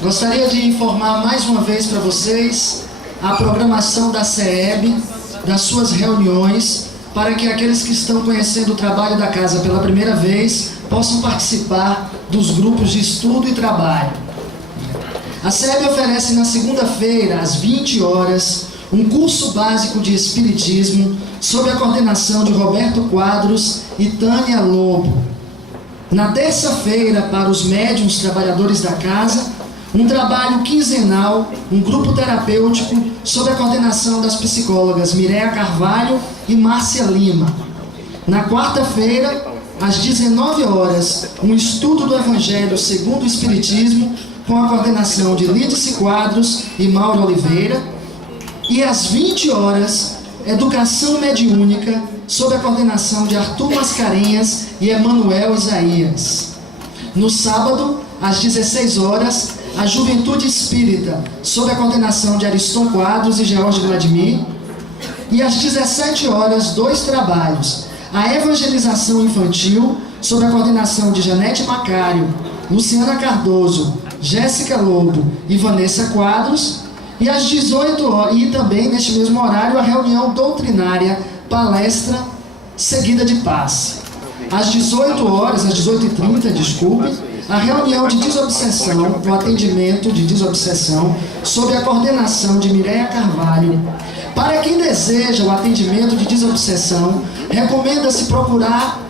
Gostaria de informar mais uma vez para vocês a programação da CEB, das suas reuniões, para que aqueles que estão conhecendo o trabalho da casa pela primeira vez possam participar dos grupos de estudo e trabalho. A CEB oferece na segunda-feira, às 20 horas, um curso básico de Espiritismo sob a coordenação de Roberto Quadros e Tânia Lobo. Na terça-feira, para os médiuns trabalhadores da casa, um trabalho quinzenal, um grupo terapêutico sob a coordenação das psicólogas Mireia Carvalho e Márcia Lima. Na quarta-feira, às 19 horas, um estudo do Evangelho segundo o Espiritismo com a coordenação de Lídice Quadros e Mauro Oliveira. E às 20 horas, Educação Mediúnica sob a coordenação de Arthur Mascarenhas e Emanuel Isaías. No sábado, às 16 horas, a Juventude Espírita, sob a coordenação de Ariston Quadros e George Vladimir. E às 17 horas, 2 trabalhos. A Evangelização Infantil, sob a coordenação de Janete Macário, Luciana Cardoso, Jéssica Lobo e Vanessa Quadros. E às 18 horas, e também neste mesmo horário, a reunião doutrinária, palestra seguida de passe. Às 18 horas, às 18h30, desculpe, a reunião de desobsessão, o atendimento de desobsessão, sob a coordenação de Mireia Carvalho. Para quem deseja o atendimento de desobsessão, recomenda-se procurar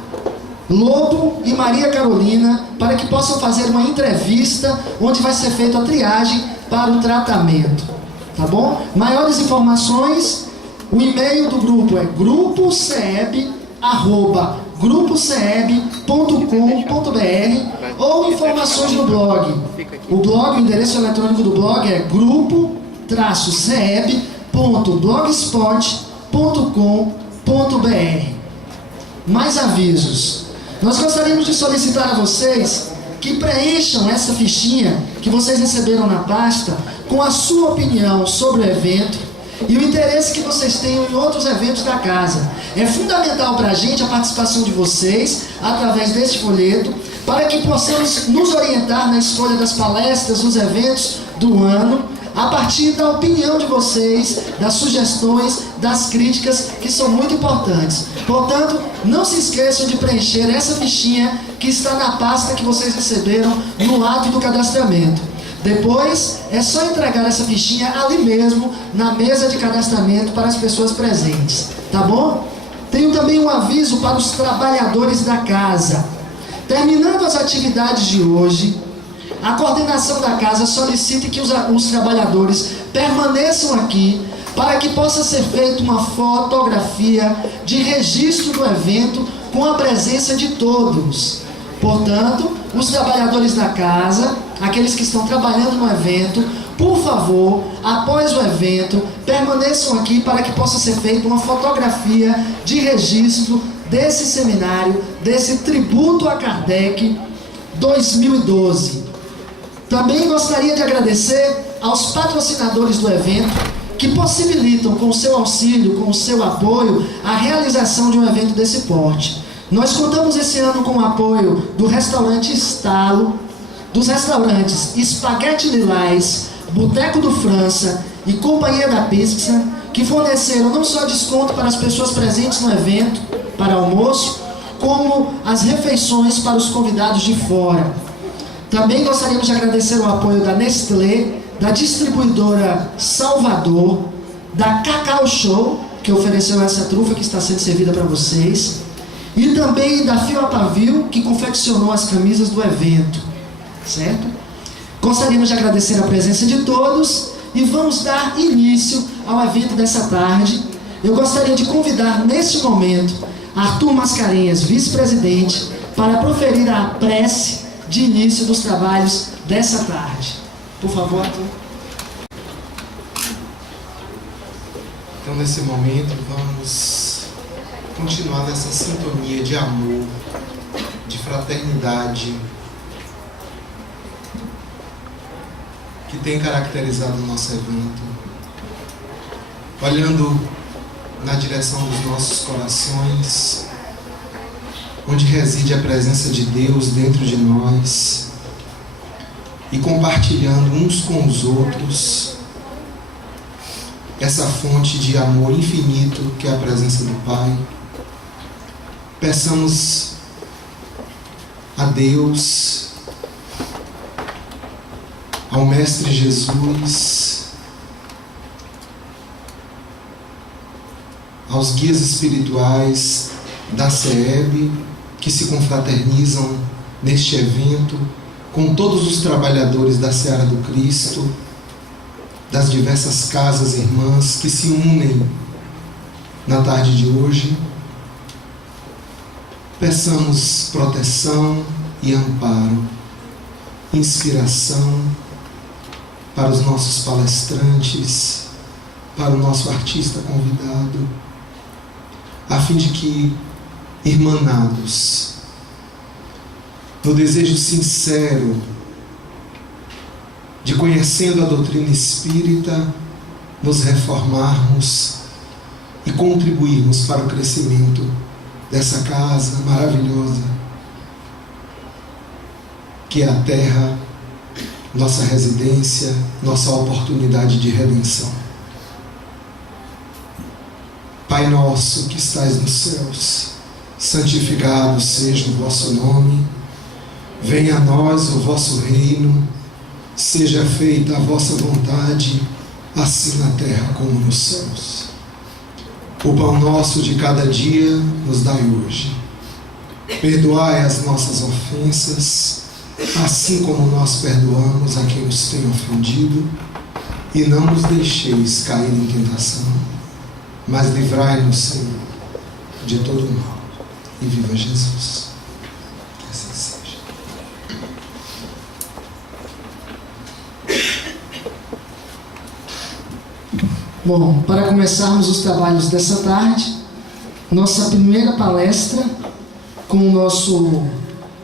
Lobo e Maria Carolina para que possam fazer uma entrevista onde vai ser feita a triagem para o tratamento. Tá bom? Maiores informações, o e-mail do grupo é grupoceb@grupoceb.com.br ou informações no blog. O endereço eletrônico do blog é grupo-ceb.blogspot.com.br. Mais avisos. Nós gostaríamos de solicitar a vocês que preencham essa fichinha que vocês receberam na pasta com a sua opinião sobre o evento e o interesse que vocês tenham em outros eventos da casa. É fundamental para a gente a participação de vocês através deste folheto para que possamos nos orientar na escolha das palestras, dos eventos do ano, a partir da opinião de vocês, das sugestões, das críticas, que são muito importantes. Portanto, não se esqueçam de preencher essa fichinha que está na pasta que vocês receberam no ato do cadastramento. Depois, é só entregar essa fichinha ali mesmo, na mesa de cadastramento para as pessoas presentes. Tá bom? Tenho também um aviso para os trabalhadores da casa. Terminando as atividades de hoje, a coordenação da casa solicita que os trabalhadores permaneçam aqui para que possa ser feita uma fotografia de registro do evento com a presença de todos. Portanto, os trabalhadores da casa, aqueles que estão trabalhando no evento, por favor, após o evento, permaneçam aqui para que possa ser feita uma fotografia de registro desse seminário, desse tributo a Kardec 2012. Também gostaria de agradecer aos patrocinadores do evento que possibilitam, com o seu auxílio, com o seu apoio, a realização de um evento desse porte. Nós contamos esse ano com o apoio do restaurante Estalo, dos restaurantes Espaguete Lilás, Boteco do França e Companhia da Pizza, que forneceram não só desconto para as pessoas presentes no evento, para almoço, como as refeições para os convidados de fora. Também gostaríamos de agradecer o apoio da Nestlé, da distribuidora Salvador, da Cacau Show, que ofereceu essa trufa que está sendo servida para vocês, e também da Fio a Pavio, que confeccionou as camisas do evento, certo? Gostaríamos de agradecer a presença de todos e vamos dar início ao evento dessa tarde. Eu gostaria de convidar neste momento Arthur Mascarenhas, vice-presidente, para proferir a prece de início dos trabalhos dessa tarde. Por favor, Arthur. Então, nesse momento, vamos continuar nessa sintonia de amor, de fraternidade, que tem caracterizado o nosso evento, olhando na direção dos nossos corações, onde reside a presença de Deus dentro de nós, e compartilhando uns com os outros essa fonte de amor infinito que é a presença do Pai. Peçamos a Deus, ao Mestre Jesus, aos guias espirituais da SEEB, que se confraternizam neste evento, com todos os trabalhadores da Seara do Cristo, das diversas casas irmãs que se unem na tarde de hoje. Peçamos proteção e amparo, inspiração para os nossos palestrantes, para o nosso artista convidado, a fim de que, irmanados, no desejo sincero de, conhecendo a doutrina espírita, nos reformarmos e contribuirmos para o crescimento dessa casa maravilhosa que é a Terra, nossa residência, nossa oportunidade de redenção. Pai nosso que estais nos céus, santificado seja o vosso nome, venha a nós o vosso reino, seja feita a vossa vontade, assim na terra como nos céus. O pão nosso de cada dia nos dai hoje. Perdoai as nossas ofensas, assim como nós perdoamos a quem nos tem ofendido, e não nos deixeis cair em tentação, mas livrai-nos, Senhor, de todo o mal. E viva Jesus. Que assim seja. Bom, para começarmos os trabalhos dessa tarde, nossa primeira palestra com o nosso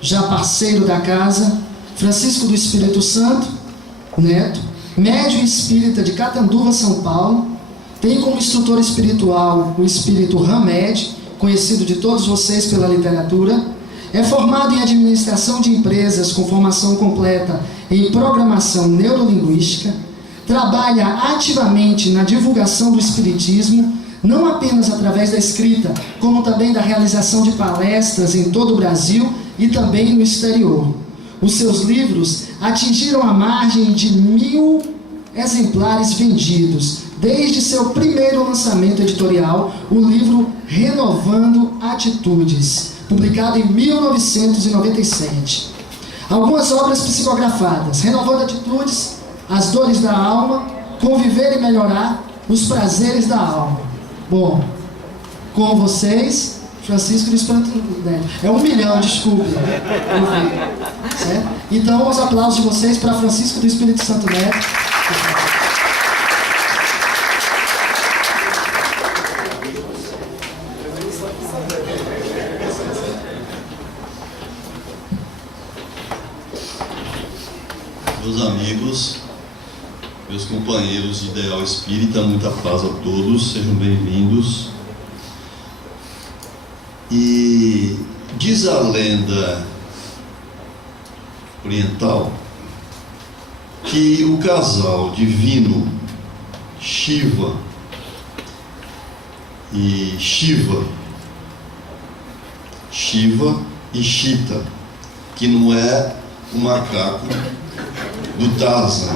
já parceiro da casa, Francisco do Espírito Santo Neto, médium espírita de Catanduva, São Paulo, tem como instrutor espiritual o espírito Hamed, conhecido de todos vocês pela literatura, é formado em administração de empresas com formação completa em programação neurolinguística, trabalha ativamente na divulgação do espiritismo, não apenas através da escrita, como também da realização de palestras em todo o Brasil e também no exterior. Os seus livros atingiram a margem de 1000 exemplares vendidos, desde seu primeiro lançamento editorial, o livro Renovando Atitudes, publicado em 1997. Algumas obras psicografadas: Renovando Atitudes, As Dores da Alma, Conviver e Melhorar, Os Prazeres da Alma. Bom, com vocês, Francisco do Espírito Neto. É 1 milhão, desculpe. Certo? Então, os aplausos de vocês para Francisco do Espírito Santo Neto. Meus amigos, meus companheiros de Ideal Espírita, muita paz a todos, sejam bem-vindos. E diz a lenda oriental que o casal divino Shiva e Shita, que não é o macaco do Tarzan,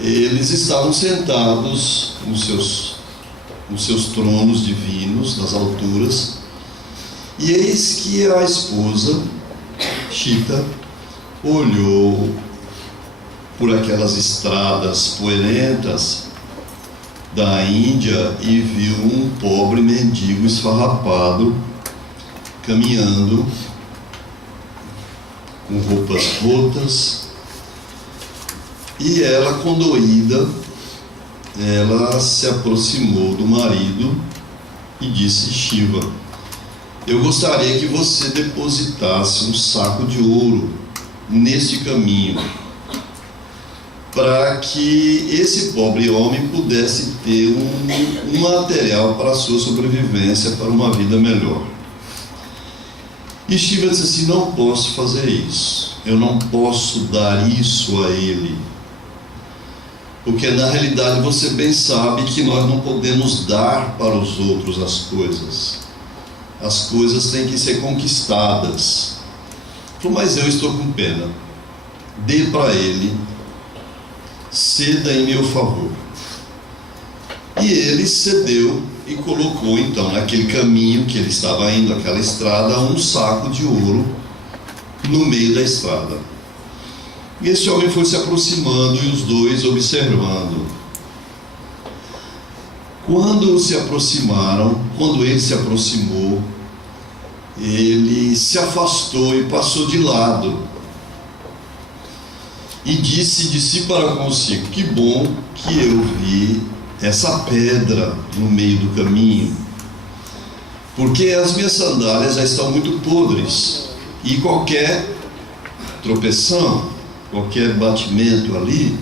eles estavam sentados nos seus tronos divinos, nas alturas, e eis que a esposa, Shita, olhou por aquelas estradas poeirentas da Índia e viu um pobre mendigo esfarrapado, caminhando, com roupas rotas, e ela, condoída, ela se aproximou do marido e disse: Shiva, eu gostaria que você depositasse um saco de ouro neste caminho, para que esse pobre homem pudesse ter um material para a sua sobrevivência, para uma vida melhor. E Shiva disse assim: não posso fazer isso, eu não posso dar isso a ele, porque na realidade você bem sabe que nós não podemos dar para os outros as coisas têm que ser conquistadas. Falou: mas eu estou com pena, dê para ele, ceda em meu favor. E ele cedeu e colocou então naquele caminho que ele estava indo, aquela estrada, um saco de ouro no meio da estrada. E esse homem foi se aproximando e os dois observando. Quando ele se aproximou, ele se afastou e passou de lado. E disse de si para consigo: que bom que eu vi essa pedra no meio do caminho, porque as minhas sandálias já estão muito podres, e qualquer tropeção, qualquer batimento ali,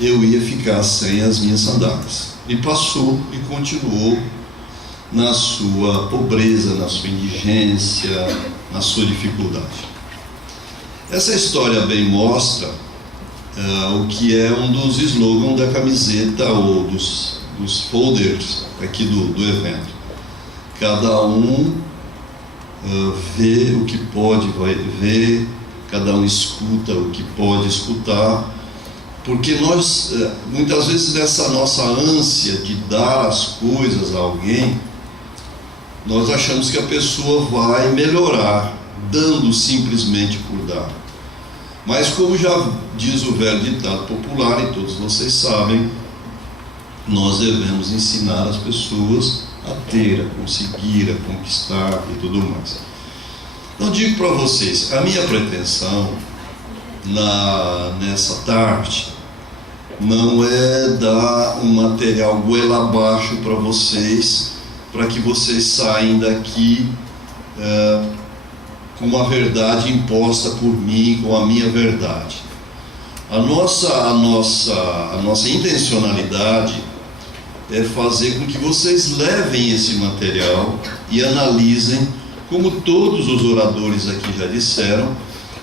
eu ia ficar sem as minhas sandálias. E passou e continuou na sua pobreza, na sua indigência, na sua dificuldade. Essa história bem mostra o que é um dos slogans da camiseta ou dos folders aqui do evento. Cada um vê o que pode ver, cada um escuta o que pode escutar, porque nós, muitas vezes, nessa nossa ânsia de dar as coisas a alguém, nós achamos que a pessoa vai melhorar, dando simplesmente por dar. Mas, como já diz o velho ditado popular, e todos vocês sabem, nós devemos ensinar as pessoas a ter, a conseguir, a conquistar e tudo mais. Então, digo para vocês, a minha pretensão nessa tarde não é dar um material goela abaixo para vocês, para que vocês saiam daqui com a verdade imposta por mim, com a minha verdade. A nossa intencionalidade é fazer com que vocês levem esse material e analisem, como todos os oradores aqui já disseram.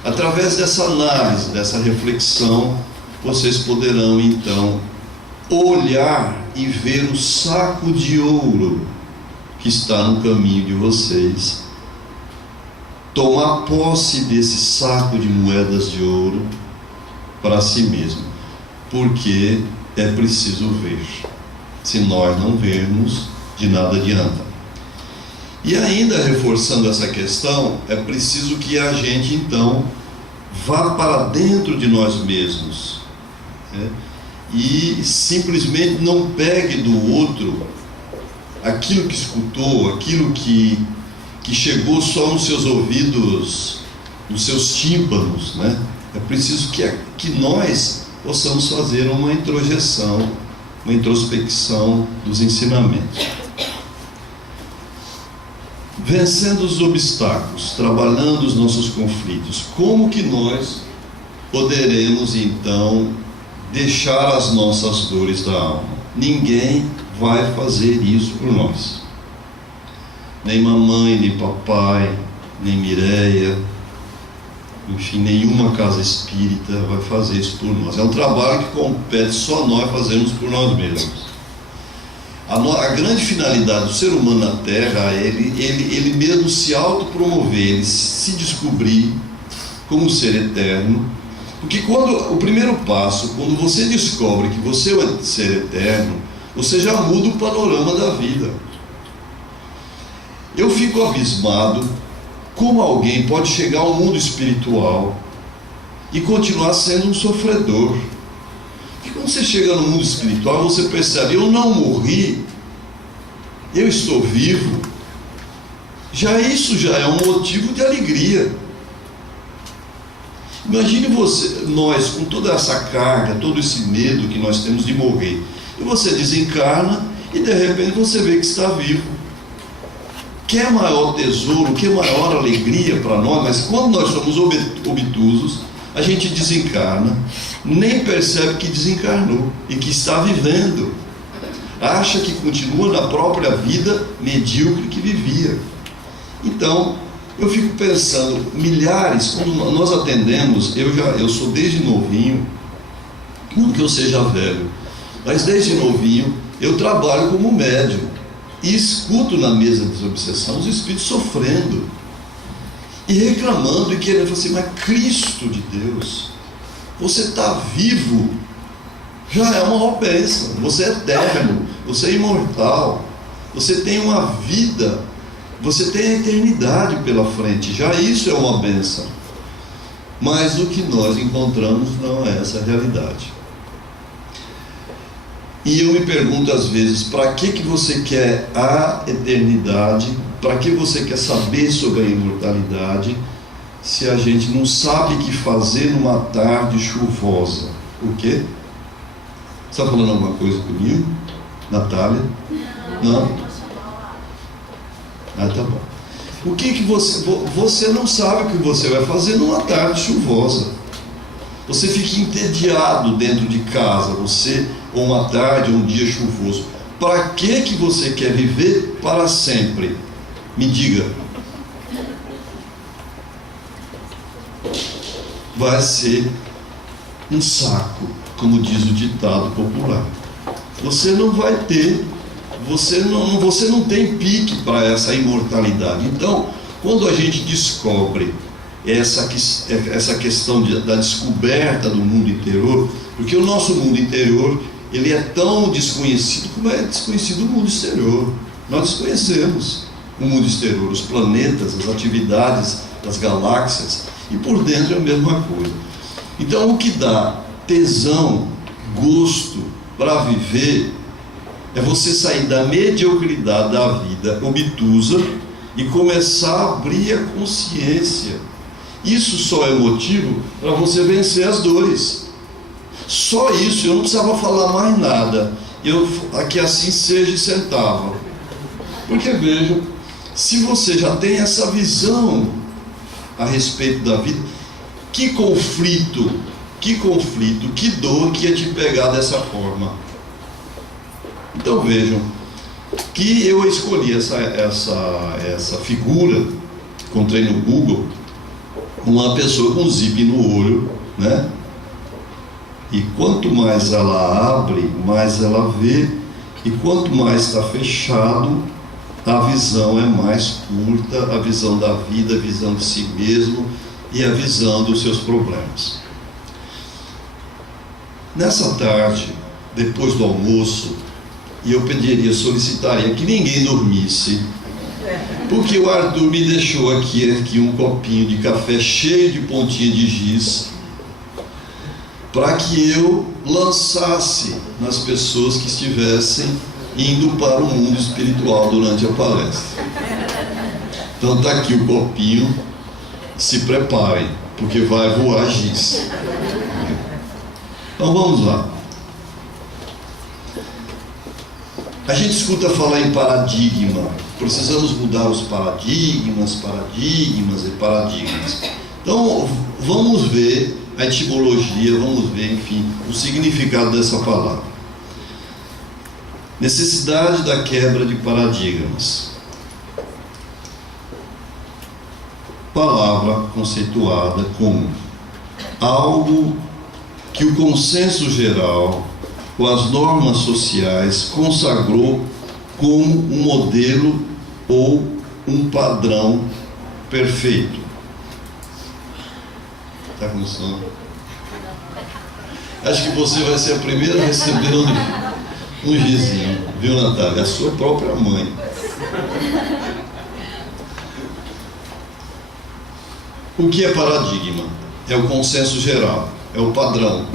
Através dessa análise, dessa reflexão, vocês poderão então olhar e ver o saco de ouro que está no caminho de vocês, tomar posse desse saco de moedas de ouro para si mesmo, porque é preciso ver. Se nós não vermos, de nada adianta. E ainda reforçando essa questão, é preciso que a gente então vá para dentro de nós mesmos, né? E simplesmente não pegue do outro aquilo que escutou, aquilo que chegou só nos seus ouvidos, nos seus tímpanos, né? É preciso que nós possamos fazer uma introjeção, uma introspecção dos ensinamentos. Vencendo os obstáculos, trabalhando os nossos conflitos, como que nós poderemos então deixar as nossas dores da alma? Ninguém vai fazer isso por nós. Nem mamãe, nem papai, nem Mireia, enfim, nenhuma casa espírita vai fazer isso por nós. É um trabalho que compete só nós fazermos por nós mesmos. A grande finalidade do ser humano na Terra é ele mesmo se autopromover, ele se descobrir como ser eterno. Porque o primeiro passo, quando você descobre que você é um ser eterno, você já muda o panorama da vida. Eu fico abismado como alguém pode chegar ao mundo espiritual e continuar sendo um sofredor. E quando você chega no mundo espiritual, você percebe: eu não morri, eu estou vivo. Isso já é um motivo de alegria. Imagine nós com toda essa carga, todo esse medo que nós temos de morrer, e você desencarna e de repente você vê que está vivo. Que é maior tesouro, que é maior alegria para nós. Mas quando nós somos obtusos, a gente desencarna, nem percebe que desencarnou e que está vivendo, acha que continua na própria vida medíocre que vivia. Então, Eu fico pensando, milhares, quando nós atendemos, eu sou desde novinho, não que eu seja velho, mas desde novinho eu trabalho como médium e escuto na mesa de desobsessão os espíritos sofrendo e reclamando e querendo falar assim, mas Cristo de Deus, você está vivo, já é uma maior bênção, você é eterno, você é imortal, você tem uma vida, você tem a eternidade pela frente, já isso é uma bênção. Mas o que nós encontramos não é essa realidade. E eu me pergunto às vezes, para que você quer a eternidade? Para que você quer saber sobre a imortalidade, se a gente não sabe o que fazer numa tarde chuvosa? O quê? Você está falando alguma coisa comigo? Natália? Não? Ah, tá bom. O que você não sabe o que você vai fazer numa tarde chuvosa? Você fica entediado dentro de casa, ou uma tarde, ou um dia chuvoso. Para que você quer viver para sempre? Me diga. Vai ser um saco, como diz o ditado popular. Você não vai ter, você não tem pique para essa imortalidade. Então, quando a gente descobre essa questão da descoberta do mundo interior, porque o nosso mundo interior, ele é tão desconhecido como é desconhecido o mundo exterior. Nós desconhecemos o mundo exterior, os planetas, as atividades das galáxias, e por dentro é a mesma coisa. Então, o que dá tesão, gosto para viver é você sair da mediocridade da vida obtusa e começar a abrir a consciência. Isso só é motivo para você vencer as dores. Só isso, eu não precisava falar mais nada. Eu aqui assim seja e sentava. Porque vejam, se você já tem essa visão a respeito da vida, que conflito, que dor que ia te pegar dessa forma. Então vejam, que eu escolhi essa figura, encontrei no Google, uma pessoa com zíper no olho, né? E quanto mais ela abre, mais ela vê, e quanto mais está fechado, a visão é mais curta, a visão da vida, a visão de si mesmo e a visão dos seus problemas. Nessa tarde, depois do almoço, eu solicitaria que ninguém dormisse, porque o Arthur me deixou aqui um copinho de café cheio de pontinha de giz, para que eu lançasse nas pessoas que estivessem indo para o mundo espiritual durante a palestra. Então está aqui o copinho, se preparem, porque vai voar giz. Então vamos lá. A gente escuta falar em paradigma. Precisamos mudar os paradigmas. Então vamos ver a etimologia, vamos ver, enfim, o significado dessa palavra. Necessidade da quebra de paradigmas. Palavra conceituada como algo que o consenso geral, com as normas sociais, consagrou como um modelo ou um padrão perfeito. Está com sono? Acho que você vai ser a primeira a receber um gizinho, viu, Natália? A sua própria mãe. O que é paradigma? É o consenso geral, é o padrão,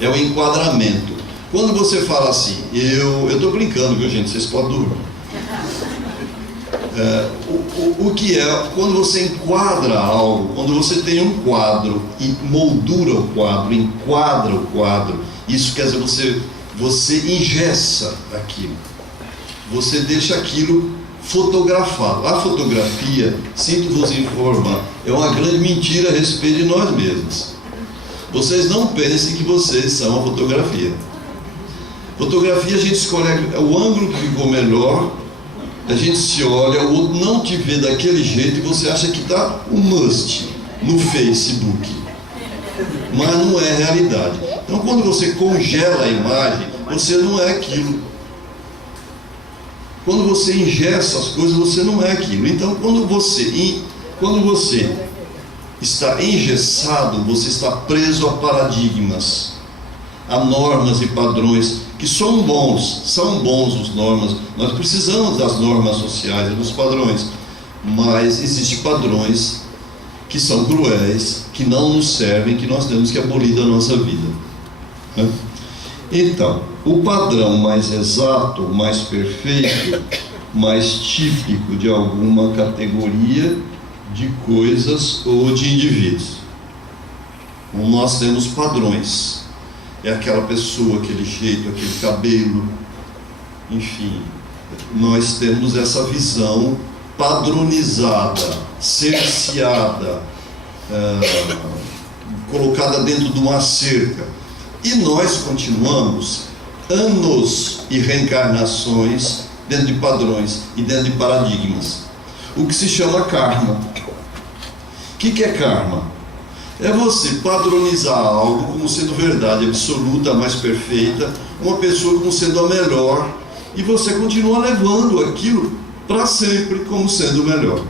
é o enquadramento. Quando você fala assim, eu estou brincando, viu, gente? Vocês podem dormir. O que é, quando você enquadra algo, quando você tem um quadro e moldura o quadro, enquadra o quadro, isso quer dizer, você engessa aquilo, você deixa aquilo fotografado. A fotografia, sinto vos informar, é uma grande mentira a respeito de nós mesmos. Vocês não pensem que vocês são a fotografia. Fotografia, a gente escolhe o ângulo que ficou melhor, A gente se olha, o outro não te vê daquele jeito e você acha que está um must no Facebook. Mas não é realidade. Então, quando você congela a imagem, você não é aquilo. Quando você ingessa as coisas, você não é aquilo. Então, quando você está engessado, você está preso a paradigmas, a normas e padrões que são bons os normas. Nós precisamos das normas sociais e dos padrões, mas existem padrões que são cruéis, que não nos servem, que nós temos que abolir da nossa vida, né? Então, o padrão mais exato, mais perfeito, mais típico de alguma categoria de coisas ou de indivíduos. Nós temos padrões. É aquela pessoa, aquele jeito, aquele cabelo, enfim. Nós temos essa visão padronizada, cerceada, colocada dentro de uma cerca. E nós continuamos anos e reencarnações dentro de padrões e dentro de paradigmas. O que se chama karma. O que é karma? É você padronizar algo como sendo verdade absoluta, a mais perfeita, uma pessoa como sendo a melhor, e você continua levando aquilo para sempre como sendo o melhor.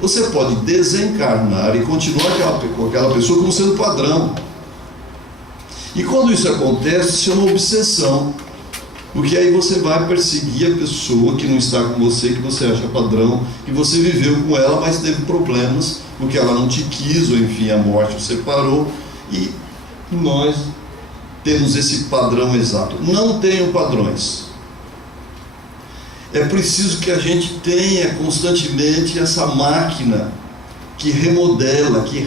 Você pode desencarnar e continuar com aquela pessoa como sendo padrão. E quando isso acontece, isso é uma obsessão, porque aí você vai perseguir a pessoa que não está com você, que você acha padrão, que você viveu com ela, mas teve problemas, porque ela não te quis, ou enfim, a morte o separou, e nós temos esse padrão exato. Não tenham padrões. É preciso que a gente tenha constantemente essa máquina que remodela, que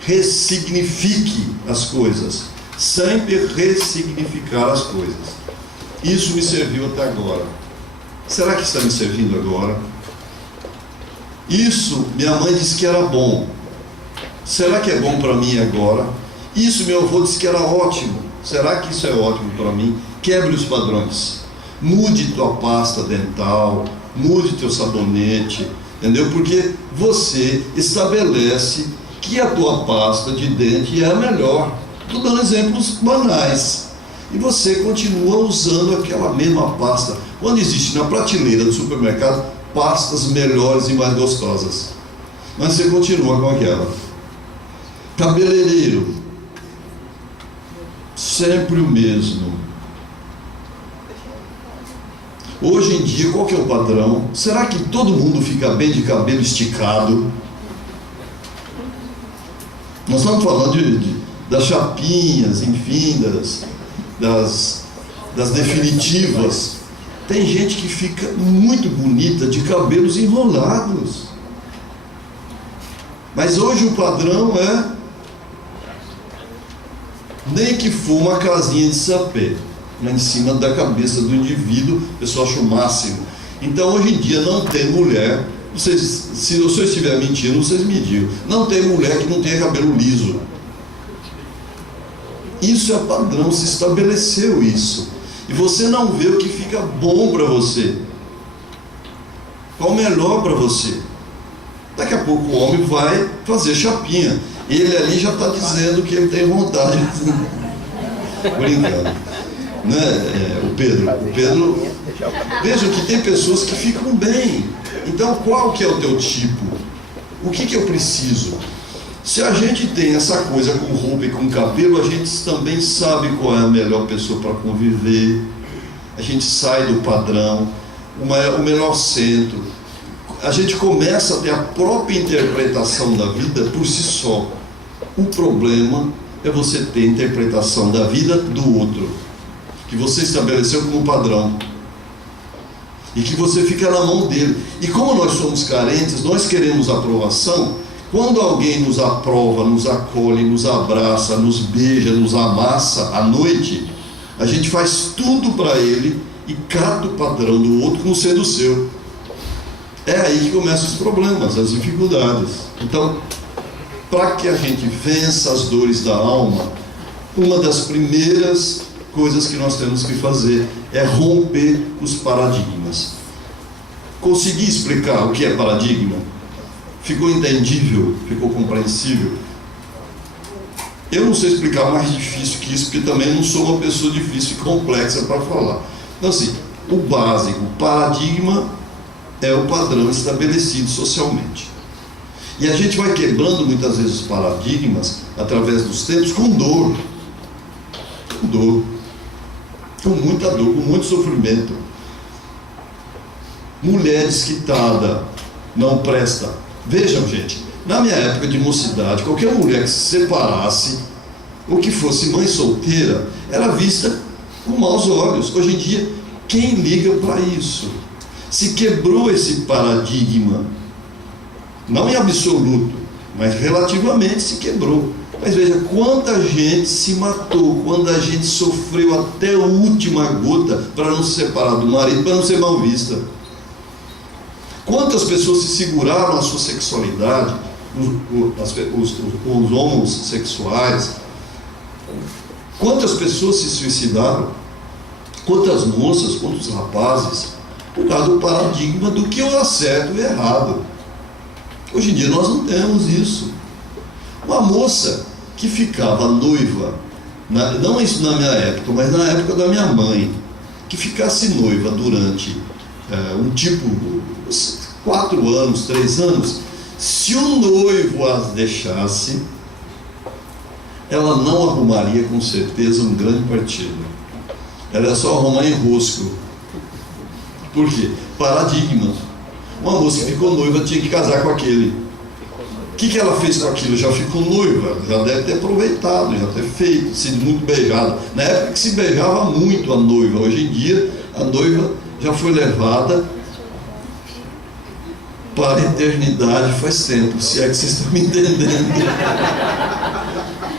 ressignifique as coisas, sempre ressignificar as coisas. Isso me serviu até agora. Será que está me servindo agora? Isso minha mãe disse que era bom. Será que é bom para mim agora? Isso meu avô disse que era ótimo. Será que isso é ótimo para mim? Quebre os padrões. Mude tua pasta dental, mude teu sabonete, entendeu? Porque você estabelece que a tua pasta de dente é a melhor. Estou dando exemplos banais. E você continua usando aquela mesma pasta. Quando existe na prateleira do supermercado pastas melhores e mais gostosas, mas você continua com aquela. Cabeleireiro, sempre o mesmo. Hoje em dia, qual que é o padrão? Será que todo mundo fica bem de cabelo esticado? Nós estamos falando das chapinhas, enfim, das definitivas. Tem gente que fica muito bonita de cabelos enrolados. Mas hoje o padrão é nem que for uma casinha de sapé lá em cima da cabeça do indivíduo, o pessoal acha o máximo. Então hoje em dia não tem mulher, vocês, se eu estiver mentindo, vocês me digam, não tem mulher que não tenha cabelo liso. Isso é padrão, se estabeleceu isso. E você não vê o que fica bom para você, qual o melhor para você. Daqui a pouco o homem vai fazer chapinha, ele ali já está dizendo que ele tem vontade. Brincando, né? O Pedro, vejam que tem pessoas que ficam bem. Então qual que é o teu tipo? O que eu preciso? Se a gente tem essa coisa com roupa e com cabelo, a gente também sabe qual é a melhor pessoa para conviver. A gente sai do padrão, o melhor centro. A gente começa a ter a própria interpretação da vida por si só. O problema é você ter a interpretação da vida do outro, que você estabeleceu como padrão, e que você fica na mão dele. E como nós somos carentes, nós queremos aprovação. Quando alguém nos aprova, nos acolhe, nos abraça, nos beija, nos amassa à noite, a gente faz tudo para ele e cata o padrão do outro como sendo o seu. É aí que começam os problemas, as dificuldades. Então, para que a gente vença as dores da alma, uma das primeiras coisas que nós temos que fazer é romper os paradigmas. Consegui explicar o que é paradigma? Ficou entendível? Ficou compreensível? Eu não sei explicar mais difícil que isso, porque também não sou uma pessoa difícil e complexa para falar. Então, assim, o básico, o paradigma é o padrão estabelecido socialmente. E a gente vai quebrando muitas vezes os paradigmas através dos tempos com dor. Com dor. Com muita dor, com muito sofrimento. Mulher desquitada, não presta. Vejam, gente, na minha época de mocidade, qualquer mulher que se separasse ou que fosse mãe solteira era vista com maus olhos. Hoje em dia, quem liga para isso? Se quebrou esse paradigma, não em absoluto, mas relativamente se quebrou. Mas veja, quanta gente se matou, quanta gente sofreu até a última gota para não se separar do marido, para não ser mal vista. Quantas pessoas se seguraram a sua sexualidade, os homossexuais, quantas pessoas se suicidaram, quantas moças, quantos rapazes, por causa do paradigma do que é certo e errado. Hoje em dia nós não temos isso. Uma moça que ficava noiva, não isso na minha época, mas na época da minha mãe, que ficasse noiva durante 4 anos, 3 anos, se o noivo as deixasse, ela não arrumaria com certeza um grande partido. Ela era só arrumar enrosco. Por quê? Paradigma. Uma moça que ficou noiva tinha que casar com aquele. O que ela fez com aquilo? Já ficou noiva, já deve ter aproveitado, já ter feito, sido muito beijada. Na época que se beijava muito a noiva, hoje em dia a noiva já foi levada para a eternidade faz tempo, se é que vocês estão me entendendo.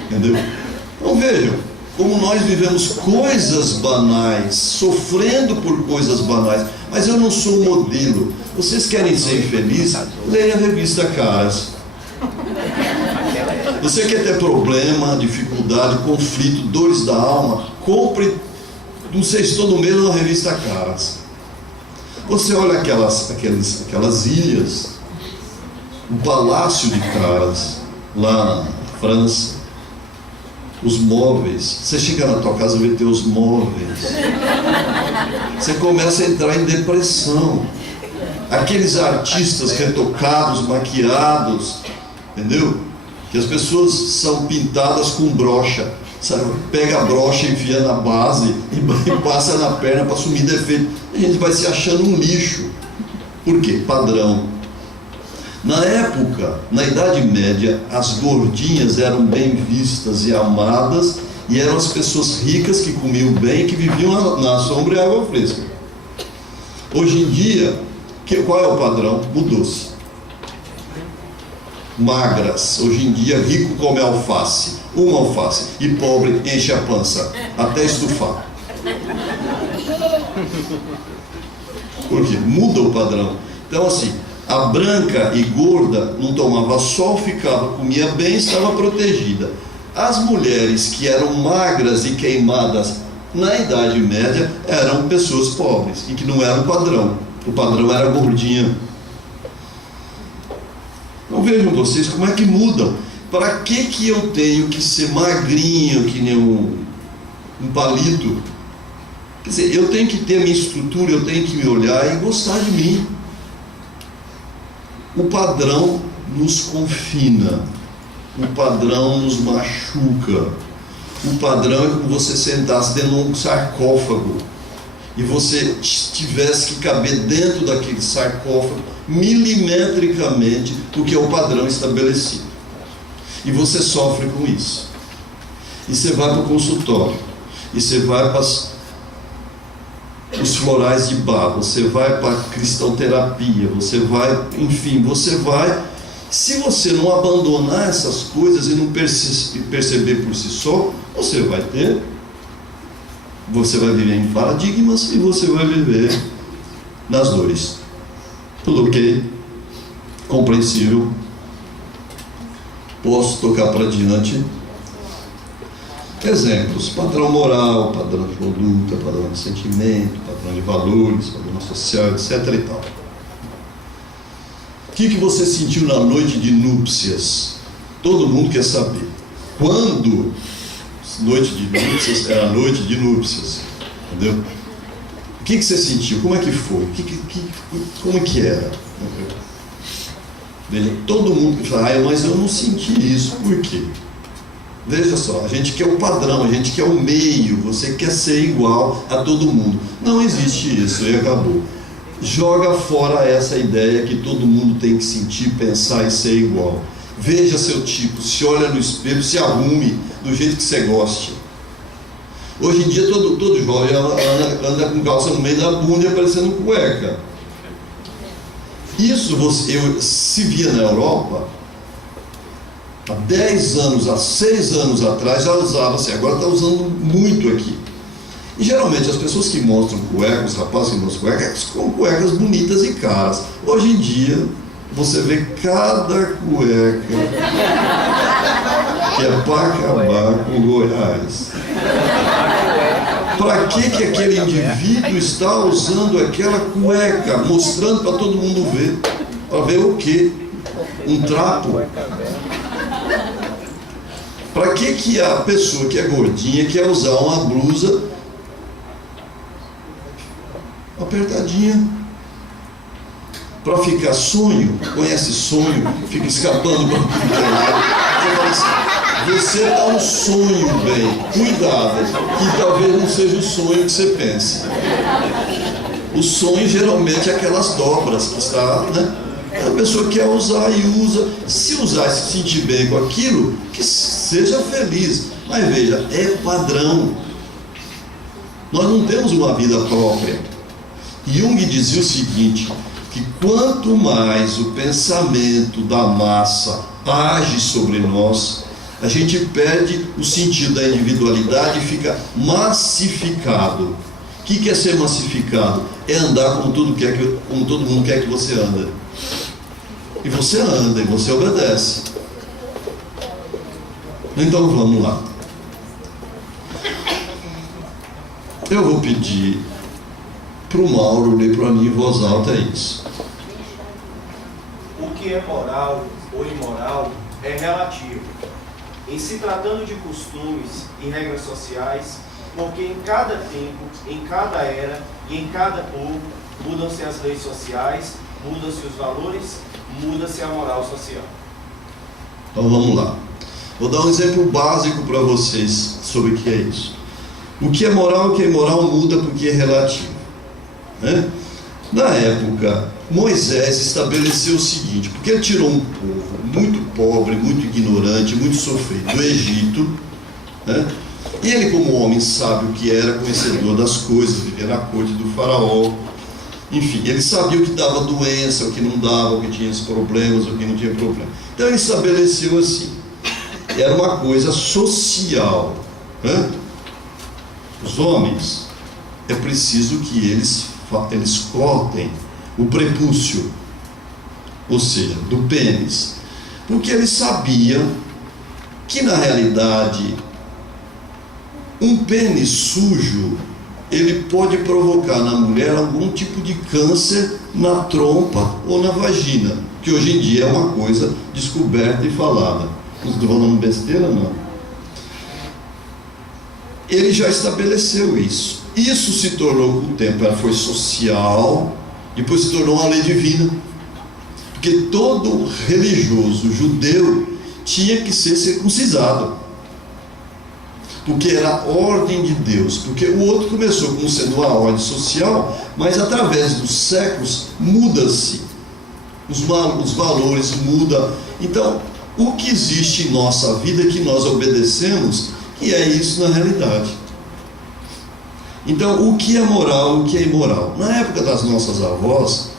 Entendeu? Então vejam, como nós vivemos coisas banais, sofrendo por coisas banais, mas eu não sou modelo. Vocês querem ser infelizes? Leia a revista Caras. Você quer ter problema, dificuldade, conflito, dores da alma? Compre, não sei se todo mês, uma revista Caras. Você olha aquelas ilhas, o Palácio de Caras, lá na França, os móveis, você chega na tua casa e vê teus móveis, você começa a entrar em depressão. Aqueles artistas retocados, maquiados, entendeu? Que as pessoas são pintadas com brocha, sabe? Pega a brocha, enfia na base e passa na perna para sumir defeito. A gente vai se achando um lixo. Por quê? Padrão. Na época, na Idade Média, as gordinhas eram bem vistas e amadas, e eram as pessoas ricas que comiam bem e que viviam na sombra e água fresca. Hoje em dia, qual é o padrão? Mudou-se. Magras. Hoje em dia, rico come alface, uma alface, e pobre enche a pança, até estufar. Por quê? Muda o padrão. Então, assim, a branca e gorda não tomava sol, comia bem, estava protegida. As mulheres que eram magras e queimadas na Idade Média eram pessoas pobres e que não eram padrão. O padrão era gordinha. Então vejam vocês como é que mudam. Para que eu tenho que ser magrinho, que nem um palito? Quer dizer, eu tenho que ter a minha estrutura, eu tenho que me olhar e gostar de mim. O padrão nos confina, o padrão nos machuca. O padrão é como você sentasse dentro de um sarcófago e você tivesse que caber dentro daquele sarcófago milimetricamente, porque é o padrão estabelecido. E você sofre com isso. E você vai para o consultório, e você vai para os florais de bar, você vai para a cristaloterapia, você vai, enfim, você vai. Se você não abandonar essas coisas e não perceber por si só, você vai viver em paradigmas e você vai viver nas dores. Tudo ok? Compreensível? Posso tocar para diante? Exemplos: padrão moral, padrão de conduta, padrão de sentimento, padrão de valores, padrão social, etc. e tal. que você sentiu na noite de núpcias? Todo mundo quer saber. Quando? Noite de núpcias era noite de núpcias. Entendeu? O que você sentiu? Como é que foi? Como é que era? Veja, todo mundo fala, mas eu não senti isso. Por quê? Veja só, a gente quer o padrão, a gente quer o meio, você quer ser igual a todo mundo. Não existe isso e acabou. Joga fora essa ideia que todo mundo tem que sentir, pensar e ser igual. Veja seu tipo, se olha no espelho, se arrume do jeito que você goste. Hoje em dia todo jovem anda com calça no meio da bunda e aparecendo cueca. Isso se via na Europa há 10 anos, há 6 anos atrás já usava-se, agora está usando muito aqui. E geralmente as pessoas que mostram cuecas, os rapazes que mostram cuecas, com cuecas bonitas e caras. Hoje em dia você vê cada cueca que é para acabar com Goiás. Para que aquele indivíduo está usando aquela cueca, mostrando para todo mundo ver? Para ver o quê? Um trapo? Para que a pessoa que é gordinha quer usar uma blusa apertadinha? Para ficar sonho? Conhece sonho? Fica escapando para tudo que é lado. Você dá um sonho, bem, cuidado, que talvez não seja o sonho que você pense. O sonho geralmente é aquelas dobras que está, né? A pessoa quer usar e usa. Se usar e se sentir bem com aquilo, que seja feliz. Mas veja, é padrão. Nós não temos uma vida própria. Jung dizia o seguinte, que quanto mais o pensamento da massa age sobre nós, a gente perde o sentido da individualidade e fica massificado. O que é ser massificado? É andar como todo mundo quer que você anda. E você anda, e você obedece. Então vamos lá. Eu vou pedir para o Mauro ler para mim em voz alta isso. O que é moral ou imoral é relativo, em se tratando de costumes e regras sociais, porque em cada tempo, em cada era e em cada povo mudam-se as leis sociais, mudam-se os valores, muda-se a moral social. Então vamos lá. Vou dar um exemplo básico para vocês sobre o que é isso. O que é moral e o que é imoral muda porque é relativo, né? Na época, Moisés estabeleceu o seguinte, porque ele tirou um povo muito pobre, muito ignorante, muito sofrido do Egito, né? E ele, como homem sábio que era, conhecedor das coisas, vivia na corte do faraó, enfim, ele sabia o que dava doença, o que não dava, o que tinha problemas, o que não tinha problema. Então ele estabeleceu assim, era uma coisa social, né? Os homens, é preciso que eles cortem o prepúcio, ou seja, do pênis, porque eles sabiam que na realidade um pênis sujo ele pode provocar na mulher algum tipo de câncer na trompa ou na vagina, que hoje em dia é uma coisa descoberta e falada. Não estou falando besteira, não. Ele já estabeleceu isso. Isso se tornou com o tempo, ela foi social, depois se tornou uma lei divina. Porque todo religioso judeu tinha que ser circuncisado. Porque era a ordem de Deus. Porque o outro começou como sendo uma ordem social, mas através dos séculos muda-se. Os valores mudam. Então, o que existe em nossa vida é que nós obedecemos, e é isso na realidade. Então, o que é moral, o que é imoral? Na época das nossas avós,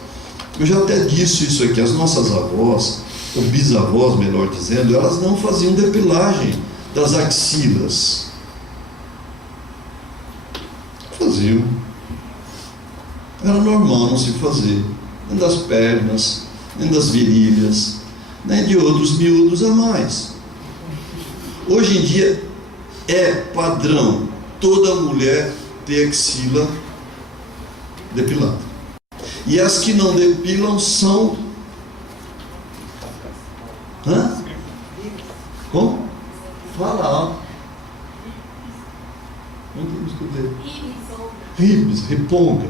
eu já até disse isso aqui, as nossas avós, ou bisavós, melhor dizendo, elas não faziam depilagem das axilas. Faziam. Era normal não se fazer, nem das pernas, nem das virilhas, nem de outros miúdos a mais. Hoje em dia é padrão toda mulher ter axila depilada. E as que não depilam são Hã? Como? Fala alto. Não escutei. Ribes, riponga.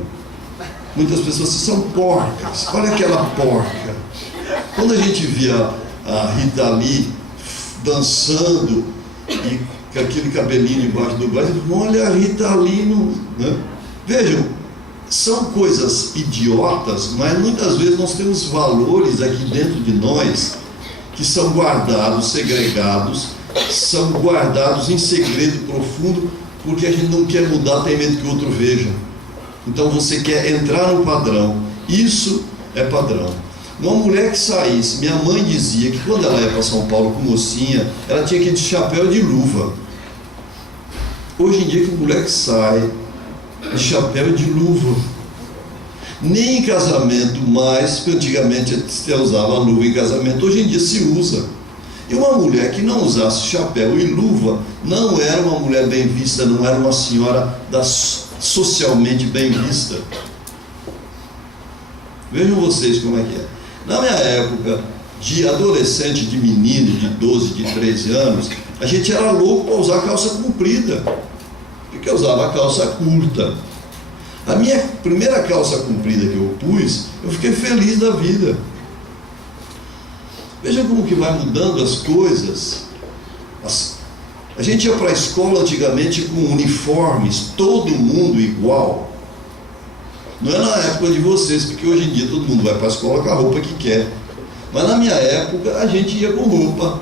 Muitas pessoas são porcas. Olha aquela porca. Quando a gente via a Rita Lee dançando e com aquele cabelinho embaixo do braço, olha a Rita Lee, né? Vejam, são coisas idiotas, mas muitas vezes nós temos valores aqui dentro de nós que são guardados, segregados, são guardados em segredo profundo, porque a gente não quer mudar, tem medo que o outro veja. Então você quer entrar no padrão. Isso é padrão. Uma mulher que saísse, minha mãe dizia que quando ela ia para São Paulo com mocinha, ela tinha que ir de chapéu e de luva. Hoje em dia que mulher que sai de chapéu e de luva, nem em casamento mais, porque antigamente se usava luva em casamento, hoje em dia se usa. E uma mulher que não usasse chapéu e luva não era uma mulher bem vista, não era uma senhora socialmente bem vista. Vejam vocês como é que é. Na minha época de adolescente, de menino de 12, de 13 anos, a gente era louco para usar calça comprida, porque eu usava calça curta. A minha primeira calça comprida que eu pus, eu fiquei feliz da vida. Veja como que vai mudando as coisas. A gente ia para a escola antigamente com uniformes, todo mundo igual. Não é na época de vocês, porque hoje em dia todo mundo vai para a escola com a roupa que quer. Mas na minha época a gente ia com roupa.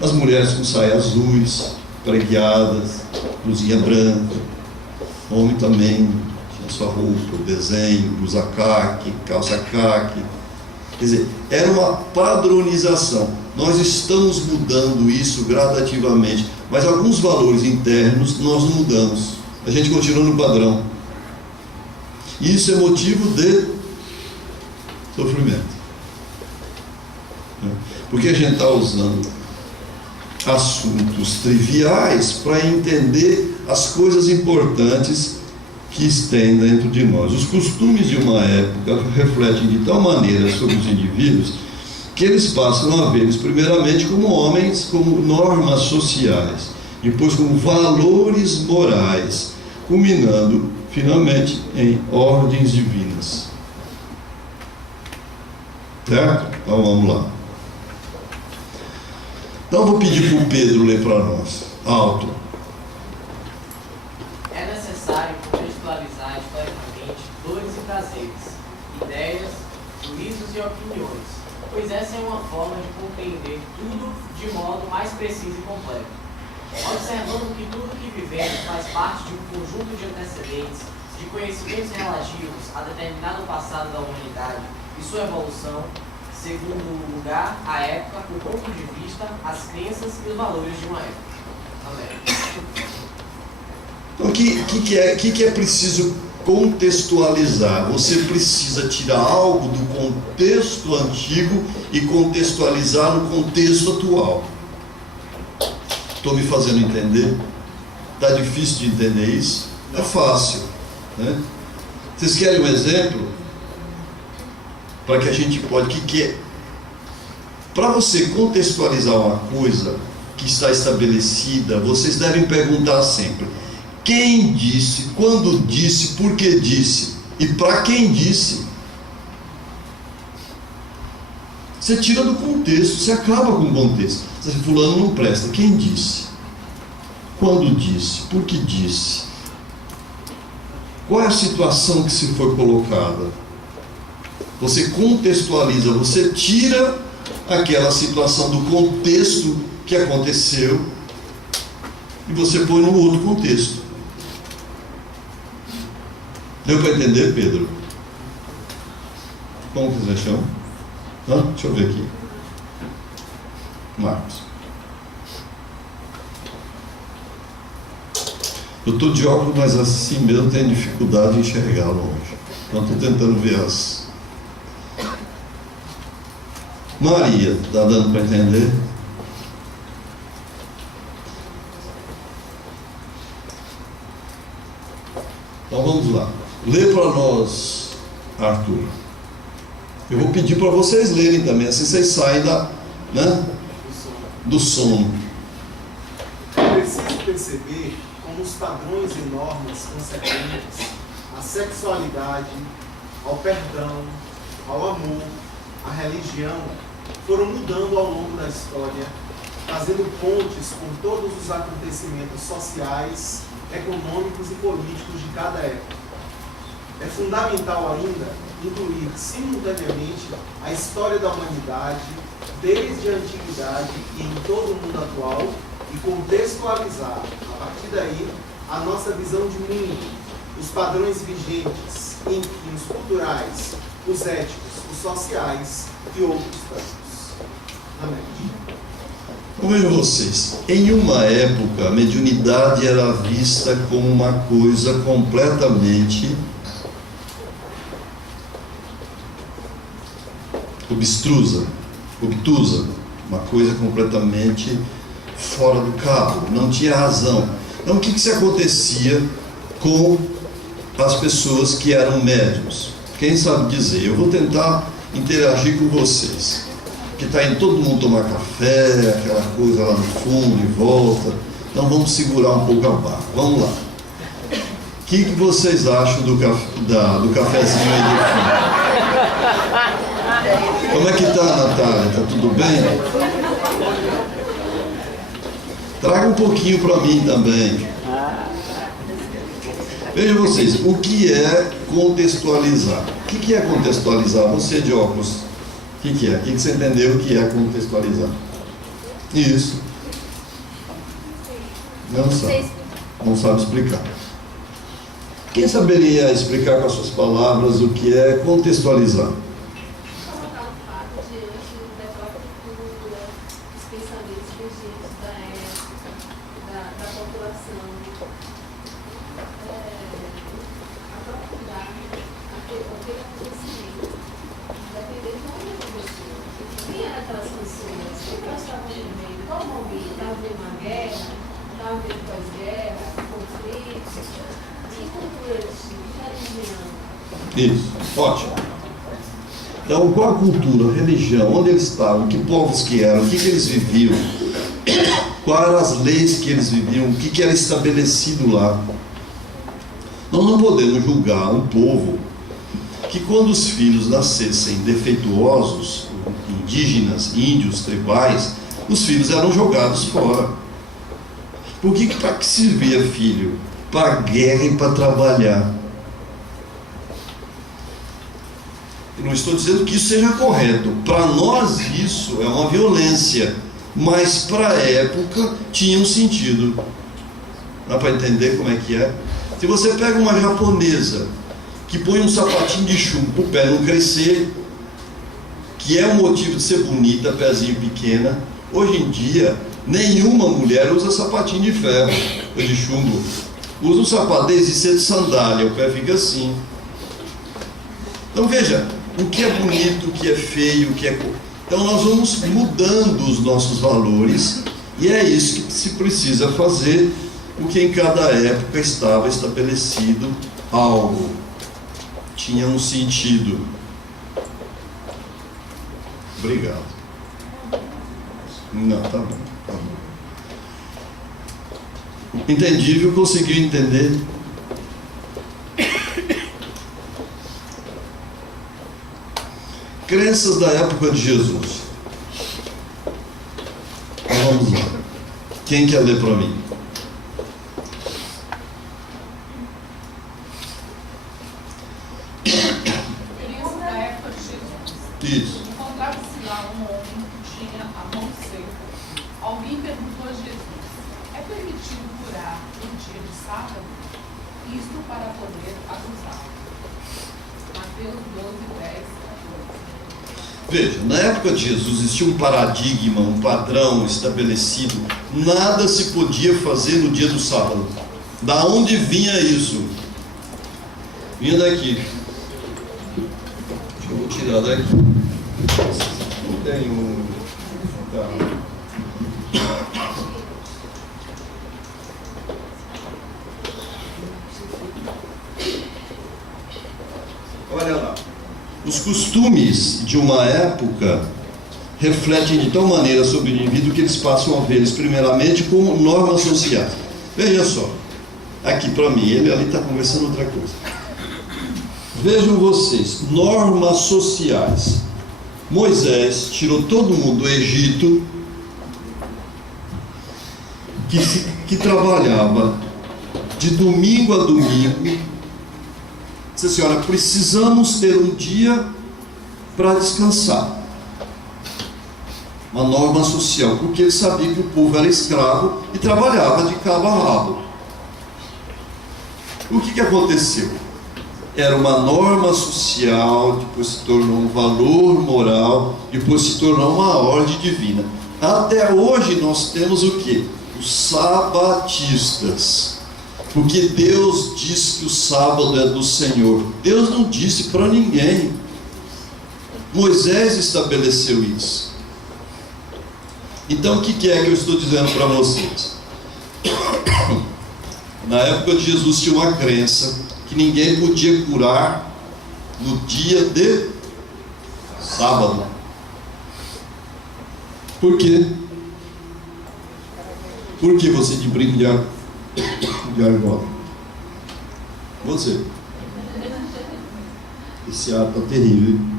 As mulheres com saias azuis, pregueadas, blusinha branca. Homem também tinha sua roupa, desenho, blusa caque, calça caque. Quer dizer, era uma padronização. Nós estamos mudando isso gradativamente, mas alguns valores internos nós não mudamos. A gente continua no padrão. E isso é motivo de sofrimento. Porque a gente está usando assuntos triviais para entender as coisas importantes que têm dentro de nós. Os costumes de uma época refletem de tal maneira sobre os indivíduos que eles passam a vê-los primeiramente como homens, como normas sociais, depois como valores morais, culminando finalmente em ordens divinas. Certo? Então vamos lá. Então eu vou pedir para o Pedro ler para nós. Alto. É necessário contextualizar historicamente dores e prazeres, ideias, juízos e opiniões, pois essa é uma forma de compreender tudo de modo mais preciso e completo. Observando que tudo que vivemos faz parte de um conjunto de antecedentes, de conhecimentos relativos a determinado passado da humanidade e sua evolução, segundo o lugar, a época, o ponto de vista, as crenças e os valores de uma época. Amém. Então, o que é preciso contextualizar? Você precisa tirar algo do contexto antigo e contextualizar no contexto atual. Estou me fazendo entender? Está difícil de entender isso? É fácil, né? Vocês querem um exemplo? Para que a gente pode... Para você contextualizar uma coisa que está estabelecida, vocês devem perguntar sempre: quem disse, quando disse, por que disse e para quem disse. Você tira do contexto, você acaba com o contexto. Você diz, fulano não presta. Quem disse? Quando disse? Por que disse? Qual é a situação que se foi colocada? Você contextualiza, você tira aquela situação do contexto que aconteceu e você põe no outro contexto. Deu para entender, Pedro? Como que vocês acham? Deixa eu ver aqui. Marcos. Eu estou de óculos, mas assim mesmo tenho dificuldade de enxergar longe. Então estou tentando ver as... Maria, está dando para entender? Então vamos lá. Lê para nós, Arthur. Eu vou pedir para vocês lerem também, assim vocês saem do sono. É preciso perceber como os padrões e normas consequentes à sexualidade, ao perdão, ao amor, à religião, foram mudando ao longo da história, fazendo pontes por todos os acontecimentos sociais, econômicos e políticos de cada época. É fundamental ainda incluir simultaneamente a história da humanidade, desde a antiguidade e em todo o mundo atual, e contextualizar, a partir daí, a nossa visão de mundo, os padrões vigentes, os culturais, os éticos, os sociais e outros tantos. Amém. Vejam vocês, em uma época a mediunidade era vista como uma coisa completamente obtusa, uma coisa completamente fora do cabo, não tinha razão. Então o que se acontecia com as pessoas que eram médiuns? Quem sabe dizer? Eu vou tentar interagir com vocês. Que está indo todo mundo tomar café, aquela coisa lá no fundo e volta. Então vamos segurar um pouco a barra. Vamos lá. O que vocês acham do cafezinho aí do fundo? Como é que está, Natália? Está tudo bem? Traga um pouquinho para mim também. Vejam vocês, o que é contextualizar? O que é contextualizar? Você de óculos, o que é? O que você entendeu que é contextualizar? Isso. Não sabe. Não sabe explicar. Quem saberia explicar com as suas palavras o que é contextualizar? Colocar o fato diante daquela cultura, os pensamentos vigentes da época, da população, aprofundar aquele acontecimento, depender de onde aconteceu. Quem eram aquelas pessoas? O que elas estavam vivendo? Qual momento? Estava vivendo uma guerra? Estava vivendo pós-guerra? Conflitos? Que cultura eles tinham? Que religião? Isso, ótimo. Então, qual a cultura, a religião, onde eles estavam, que povos que eram, o que eles viviam, quais eram as leis que eles viviam, o que era estabelecido lá. Nós não podemos julgar um povo que, quando os filhos nascessem defeituosos, indígenas, índios, tribais, os filhos eram jogados fora. Por que para que servia filho? Para a guerra e para trabalhar. Eu não estou dizendo que isso seja correto. Para nós isso é uma violência, mas para a época tinha um sentido. Dá para entender como é que é? Se você pega uma japonesa que põe um sapatinho de chumbo para o pé não crescer, que é um motivo de ser bonita, pezinho pequena, hoje em dia nenhuma mulher usa sapatinho de ferro ou de chumbo. Usa um sapato desde ser de sandália, o pé fica assim. Então veja, o que é bonito, o que é feio, o que é... Então nós vamos mudando os nossos valores, e é isso que se precisa fazer, porque em cada época estava estabelecido algo, tinha um sentido. Obrigado. Não, tá bom, tá bom. Entendível, conseguiu entender? Crenças da época de Jesus. Então, vamos lá. Quem quer ler para mim? Crença da época de Jesus. Isso. Encontrava-se lá um homem que tinha a mão seca. Alguém perguntou a Jesus: é permitido curar no dia de sábado? Isto para poder acusá-lo. Mateus 12:10. Veja, na época de Jesus existia um paradigma, um padrão estabelecido. Nada se podia fazer no dia do sábado. Da onde vinha isso? Vinha daqui. Acho que eu vou tirar daqui. Não tem um... Tá. Olha lá. Os costumes de uma época refletem de tal maneira sobre o indivíduo que eles passam a ver eles primeiramente como normas sociais. Veja só, aqui para mim, ele ali está conversando outra coisa. Vejam vocês, normas sociais. Moisés tirou todo mundo do Egito que trabalhava de domingo a domingo. Disse assim: olha, precisamos ter um dia para descansar. Uma norma social, porque ele sabia que o povo era escravo e trabalhava de cabo a rabo. O que aconteceu? Era uma norma social, depois se tornou um valor moral, depois se tornou uma ordem divina. Até hoje nós temos o quê? Os sabatistas. Porque Deus disse que o sábado é do Senhor. Deus não disse para ninguém. Moisés estabeleceu isso. Então o que é que eu estou dizendo para vocês? Na época de Jesus tinha uma crença que ninguém podia curar no dia de sábado. Por quê? Por que você de brinco de argola? Você. Esse ar está terrível, hein?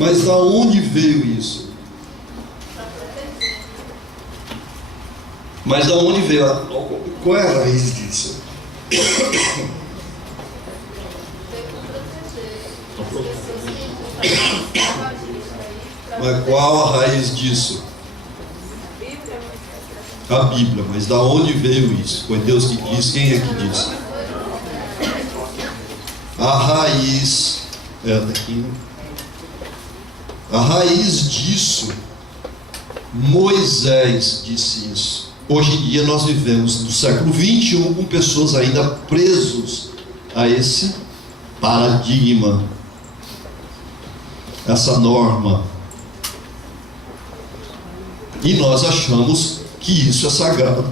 Mas da onde veio isso? Mas da onde veio? Qual é a raiz disso? Mas qual a raiz disso? A Bíblia. Mas da onde veio isso? Foi Deus que disse? Quem é que disse? A raiz é daqui, né? A raiz disso, Moisés disse isso. Hoje em dia nós vivemos no século 21 com pessoas ainda presos a esse paradigma, essa norma. E nós achamos que isso é sagrado.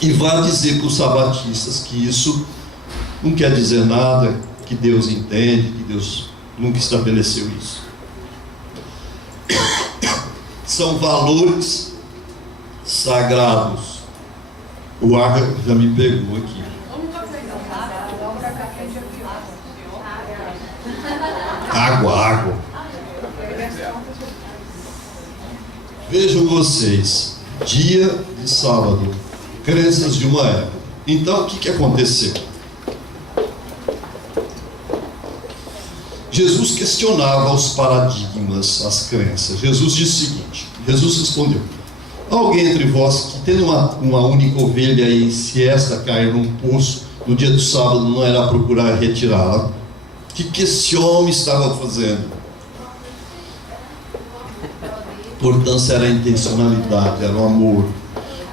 E vai dizer para os sabatistas que isso não quer dizer nada, que Deus entende, que Deus nunca estabeleceu isso. São valores sagrados. O ar já me pegou aqui. Água. Vejam vocês, dia de sábado, crenças de uma época. Então o que aconteceu? Jesus questionava os paradigmas, as crenças. Jesus disse o seguinte: Jesus respondeu: alguém entre vós que tendo uma única ovelha e se esta cair num poço no dia do sábado não irá procurar retirá-la? O que esse homem estava fazendo? Portanto, era a intencionalidade, era o amor.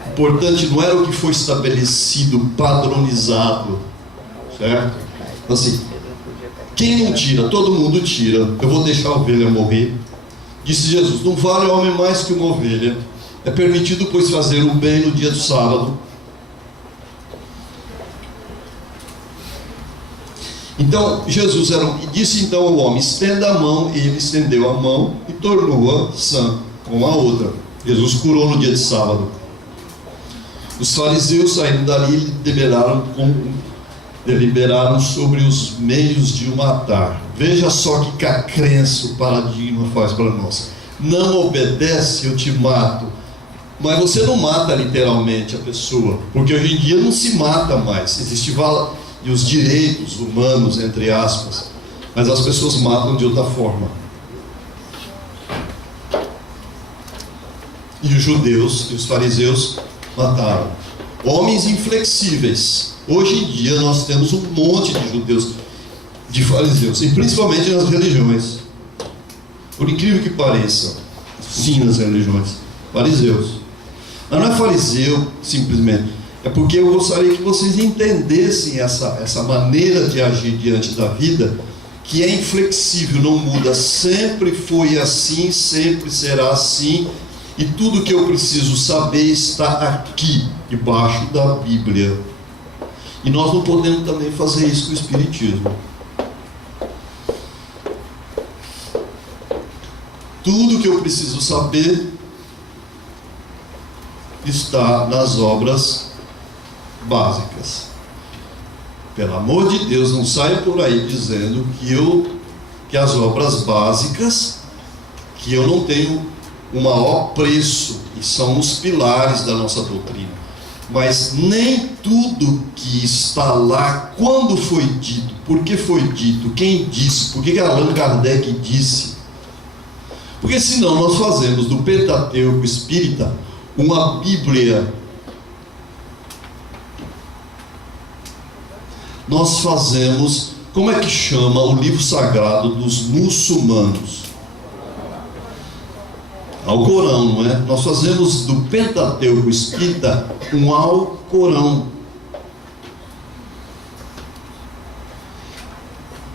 O importante não era o que foi estabelecido, padronizado, certo? Então, assim, quem não tira? Todo mundo tira. Eu vou deixar a ovelha morrer. Disse Jesus: não vale o homem mais que uma ovelha. É permitido, pois, fazer o bem no dia do sábado. Então Jesus disse então ao homem: estenda a mão. E ele estendeu a mão e tornou-a sã com a outra. Jesus curou no dia de sábado. Os fariseus, saindo dali, deliberaram sobre os meios de o matar. Veja só que a crença, o paradigma faz para nós. Não obedece, eu te mato. Mas você não mata literalmente a pessoa, porque hoje em dia não se mata mais. Existe e os direitos humanos, entre aspas, mas as pessoas matam de outra forma. E os judeus e os fariseus mataram homens inflexíveis. Hoje em dia nós temos um monte de judeus, de fariseus, e principalmente nas religiões. Por incrível que pareça, sim, nas religiões, fariseus. Mas não é fariseu simplesmente, é porque eu gostaria que vocês entendessem essa maneira de agir diante da vida, que é inflexível, não muda, sempre foi assim, sempre será assim, e tudo que eu preciso saber está aqui, debaixo da Bíblia. E nós não podemos também fazer isso com o Espiritismo. Tudo que eu preciso saber está nas obras básicas. Pelo amor de Deus, não saia por aí dizendo que as obras básicas, que eu não tenho o maior preço, e são os pilares da nossa doutrina. Mas nem tudo que está lá, quando foi dito, por que foi dito, quem disse, por que Allan Kardec disse. Porque senão nós fazemos do Pentateuco espírita uma Bíblia. Nós fazemos, como é que chama o livro sagrado dos muçulmanos? Alcorão, não é? Nós fazemos do Pentateuco espírita um Alcorão.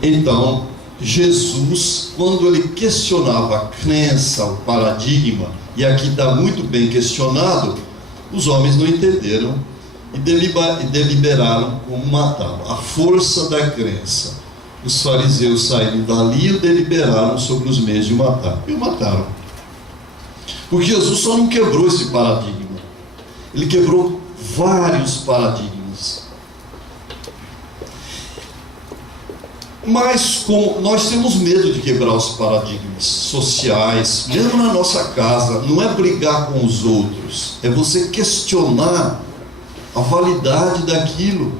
Então, Jesus, quando ele questionava a crença, o paradigma, e aqui está muito bem questionado, os homens não entenderam e deliberaram como matá-lo. A força da crença. Os fariseus saíram dali e deliberaram sobre os meios de matar. E o mataram. Porque Jesus só não quebrou esse paradigma. Ele quebrou vários paradigmas. Mas como nós temos medo de quebrar os paradigmas sociais, mesmo na nossa casa, não é brigar com os outros, é você questionar a validade daquilo.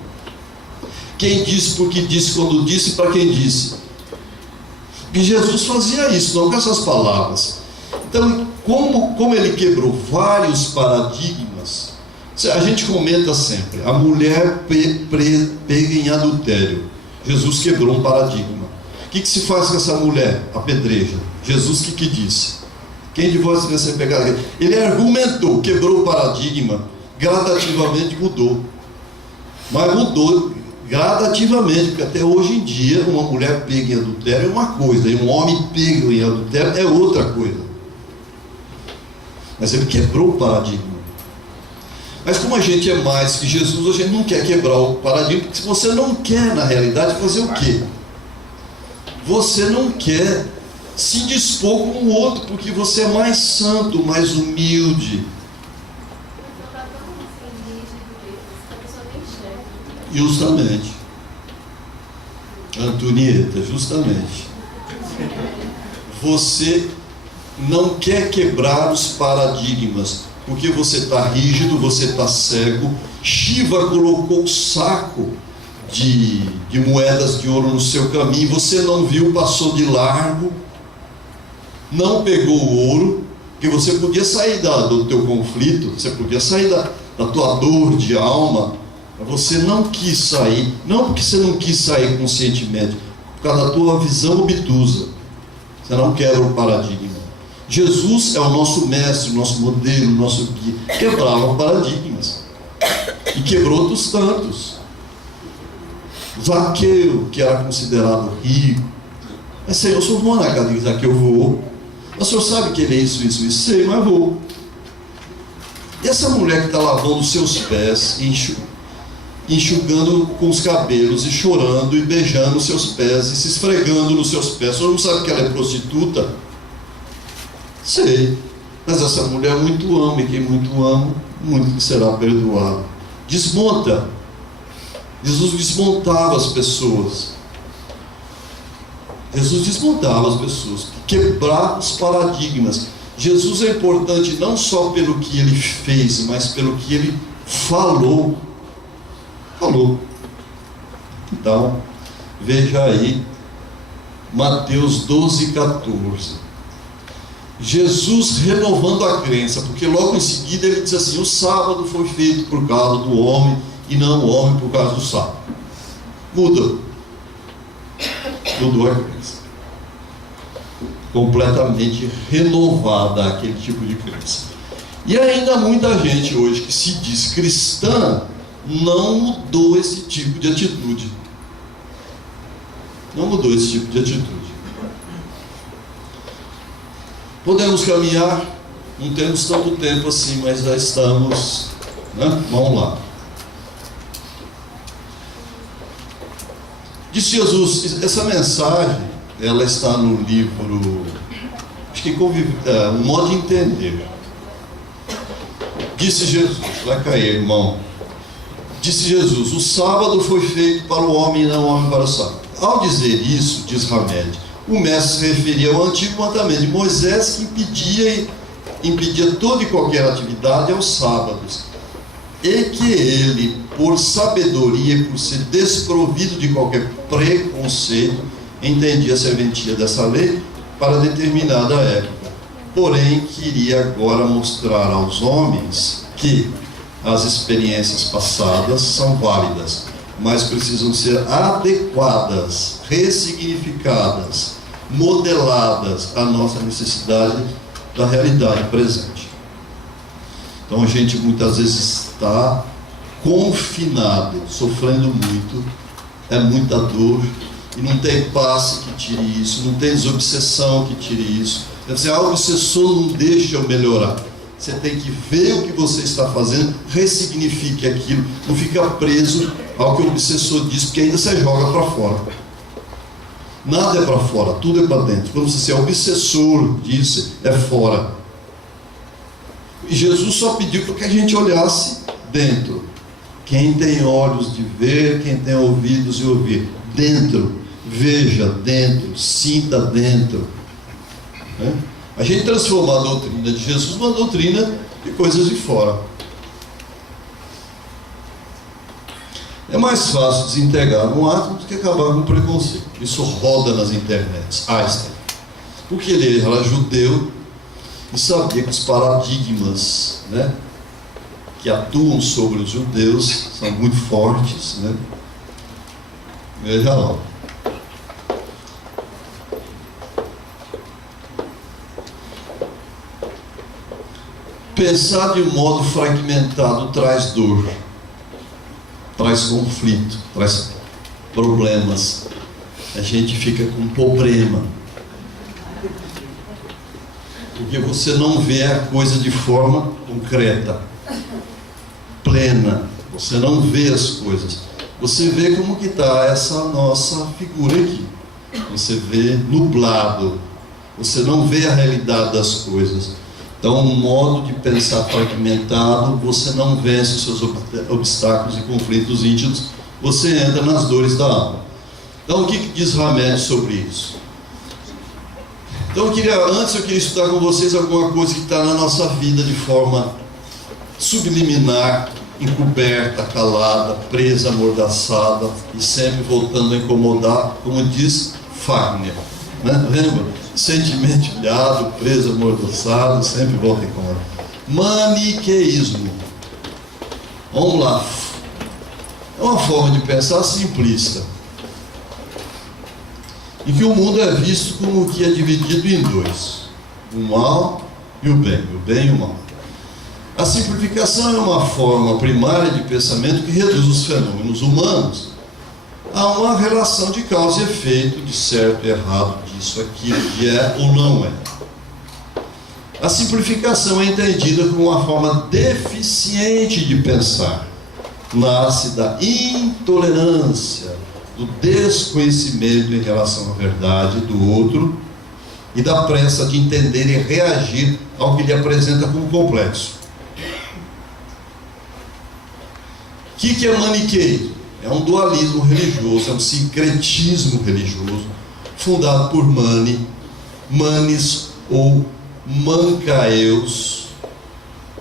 Quem disse, porque disse, quando disse, para quem disse. E Jesus fazia isso, não com essas palavras. Então, como ele quebrou vários paradigmas, a gente comenta sempre, a mulher pega em adultério. Jesus quebrou um paradigma. O que se faz com essa mulher? Apedreja. Jesus que disse? Quem de vós vai ser pegado? Ele argumentou, quebrou o paradigma, gradativamente mudou. Mas mudou gradativamente, porque até hoje em dia uma mulher pega em adultério é uma coisa, e um homem pega em adultério é outra coisa. Mas ele quebrou o paradigma. Mas como a gente é mais que Jesus, a gente não quer quebrar o paradigma, porque se você não quer, na realidade, fazer o quê? Você não quer se dispor com o outro, porque você é mais santo, mais humilde. Justamente. Antonieta, justamente. Você não quer quebrar os paradigmas, porque você está rígido, você está cego. Shiva colocou um saco de moedas de ouro no seu caminho, você não viu, passou de largo, não pegou o ouro, porque você podia sair do teu conflito, você podia sair da tua dor de alma, mas você não quis sair, não porque você não quis sair conscientemente, por causa da tua visão obtusa. Você não quebra o paradigma. Jesus é o nosso mestre, o nosso modelo, o nosso guia. Quebrava paradigmas. E quebrou outros tantos. Zaqueu, que era considerado rico. Mas Senhor, eu sou bom na casa de Zaqueu, eu vou. Mas o Senhor sabe que ele é isso, sei, mas vou. E essa mulher que está lavando os seus pés, enxugando com os cabelos e chorando e beijando os seus pés e se esfregando nos seus pés. O senhor não sabe que ela é prostituta? Sei, mas essa mulher muito ama, e quem muito ama, muito será perdoado. Desmonta. Jesus desmontava as pessoas. Jesus desmontava as pessoas, quebrava os paradigmas. Jesus é importante não só pelo que ele fez, mas pelo que ele falou. Então, veja aí, Mateus 12, 14. Jesus renovando a crença, porque logo em seguida ele diz assim: o sábado foi feito por causa do homem e não o homem por causa do sábado. Mudou a crença, completamente renovada aquele tipo de crença. E ainda muita gente hoje que se diz cristã não mudou esse tipo de atitude. Não mudou esse tipo de atitude. Podemos caminhar, não temos tanto tempo assim, mas já estamos, né? Vamos lá. Disse Jesus, essa mensagem, ela está no livro acho que um modo de entender. Disse Jesus, vai cair, irmão. Disse Jesus, o sábado foi feito para o homem e não o homem para o sábado. Ao dizer isso, diz Hamed, o mestre se referia ao antigo mandamento de Moisés, que impedia toda e qualquer atividade aos sábados, e que ele, por sabedoria e por ser desprovido de qualquer preconceito, entendia a serventia dessa lei para determinada época. Porém, queria agora mostrar aos homens que as experiências passadas são válidas, mas precisam ser adequadas, ressignificadas, modeladas à nossa necessidade da realidade presente. Então a gente muitas vezes está confinado, sofrendo muito, é muita dor, e não tem passe que tire isso, não tem desobsessão que tire isso. Deve ser algo obsessor, não deixa eu melhorar. Você tem que ver o que você está fazendo, ressignifique aquilo, não fica preso ao que o obsessor diz, porque ainda você joga para fora. Nada é para fora, tudo é para dentro. Quando você é obsessor disso, é fora. E Jesus só pediu para que a gente olhasse dentro. Quem tem olhos de ver, quem tem ouvidos de ouvir. Dentro, veja dentro, sinta dentro. A gente transforma a doutrina de Jesus numa doutrina de coisas de fora. É mais fácil desintegrar um átomo do que acabar com o preconceito. Isso roda nas internets. Einstein. Porque ele era judeu e sabia que os paradigmas, que atuam sobre os judeus são muito fortes. Veja lá. Pensar de um modo fragmentado traz dor, traz conflito, traz problemas. A gente fica com problema, porque você não vê a coisa de forma concreta, plena. Você não vê as coisas. Você vê como que está essa nossa figura aqui. Você vê nublado. Você não vê a realidade das coisas. Então, um modo de pensar fragmentado, você não vence os seus obstáculos e conflitos íntimos, você entra nas dores da alma. Então, o que diz Hamed sobre isso? Então, antes eu queria estudar com vocês alguma coisa que está na nossa vida de forma subliminar, encoberta, calada, presa, amordaçada e sempre voltando a incomodar, como diz Fagner. Lembra? Sentimento ilhado, preso, amordaçado, sempre volta a incomodar. Maniqueísmo. Vamos lá. É uma forma de pensar simplista, em que o mundo é visto como que é dividido em dois: o mal e o bem e o mal. A simplificação é uma forma primária de pensamento que reduz os fenômenos humanos a uma relação de causa e efeito, de certo e errado, disso, aquilo, que é ou não é. A simplificação é entendida como uma forma deficiente de pensar. Nasce da intolerância, do desconhecimento em relação à verdade do outro e da pressa de entender e reagir ao que lhe apresenta como complexo. O que é maniqueísmo? É um dualismo religioso, é um sincretismo religioso, fundado por Manes ou Mancaeus,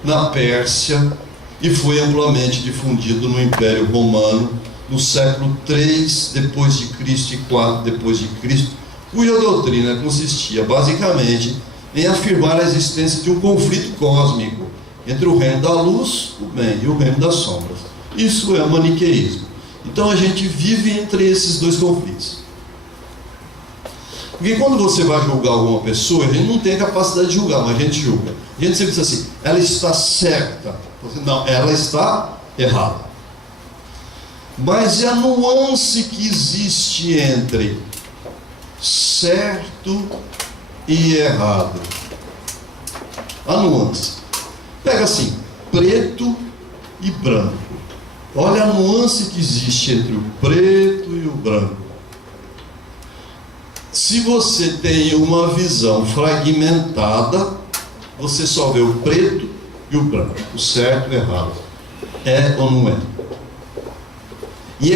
na Pérsia, e foi amplamente difundido no Império Romano, no século III depois de Cristo e IV depois de Cristo, cuja doutrina consistia basicamente em afirmar a existência de um conflito cósmico entre o reino da luz, o bem, e o reino das sombras. Isso é o maniqueísmo. Então a gente vive entre esses dois conflitos. Porque quando você vai julgar alguma pessoa, a gente não tem a capacidade de julgar, mas a gente julga. A gente sempre diz assim: ela está certa. Não, ela está errada. Mas é a nuance que existe entre certo e errado. A nuance. Pega assim, preto e branco. Olha a nuance que existe entre o preto e o branco. Se você tem uma visão fragmentada, você só vê o preto e o branco, o certo e o errado. É ou não é? E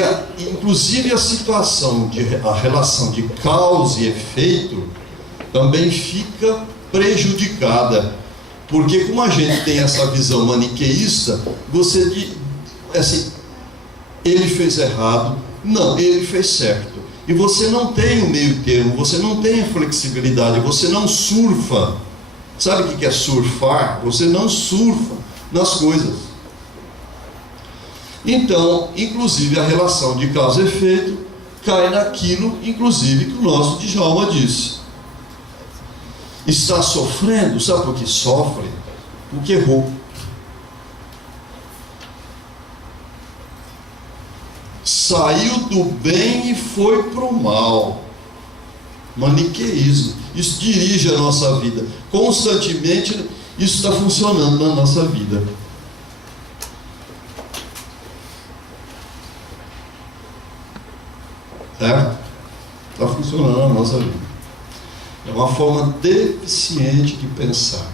inclusive a relação de causa e efeito também fica prejudicada, porque como a gente tem essa visão maniqueísta, você diz assim, ele fez errado, não, ele fez certo, e você não tem o meio termo, você não tem a flexibilidade, você não surfa. Sabe o que é surfar? Você não surfa nas coisas. Então, inclusive a relação de causa e efeito cai naquilo, inclusive, que o nosso Djalma disse. Está sofrendo, sabe por que sofre? Porque errou. Saiu do bem e foi para o mal. Maniqueísmo. Isso dirige a nossa vida. Constantemente isso está funcionando na nossa vida. Certo? Está funcionando na nossa vida. É uma forma deficiente de pensar.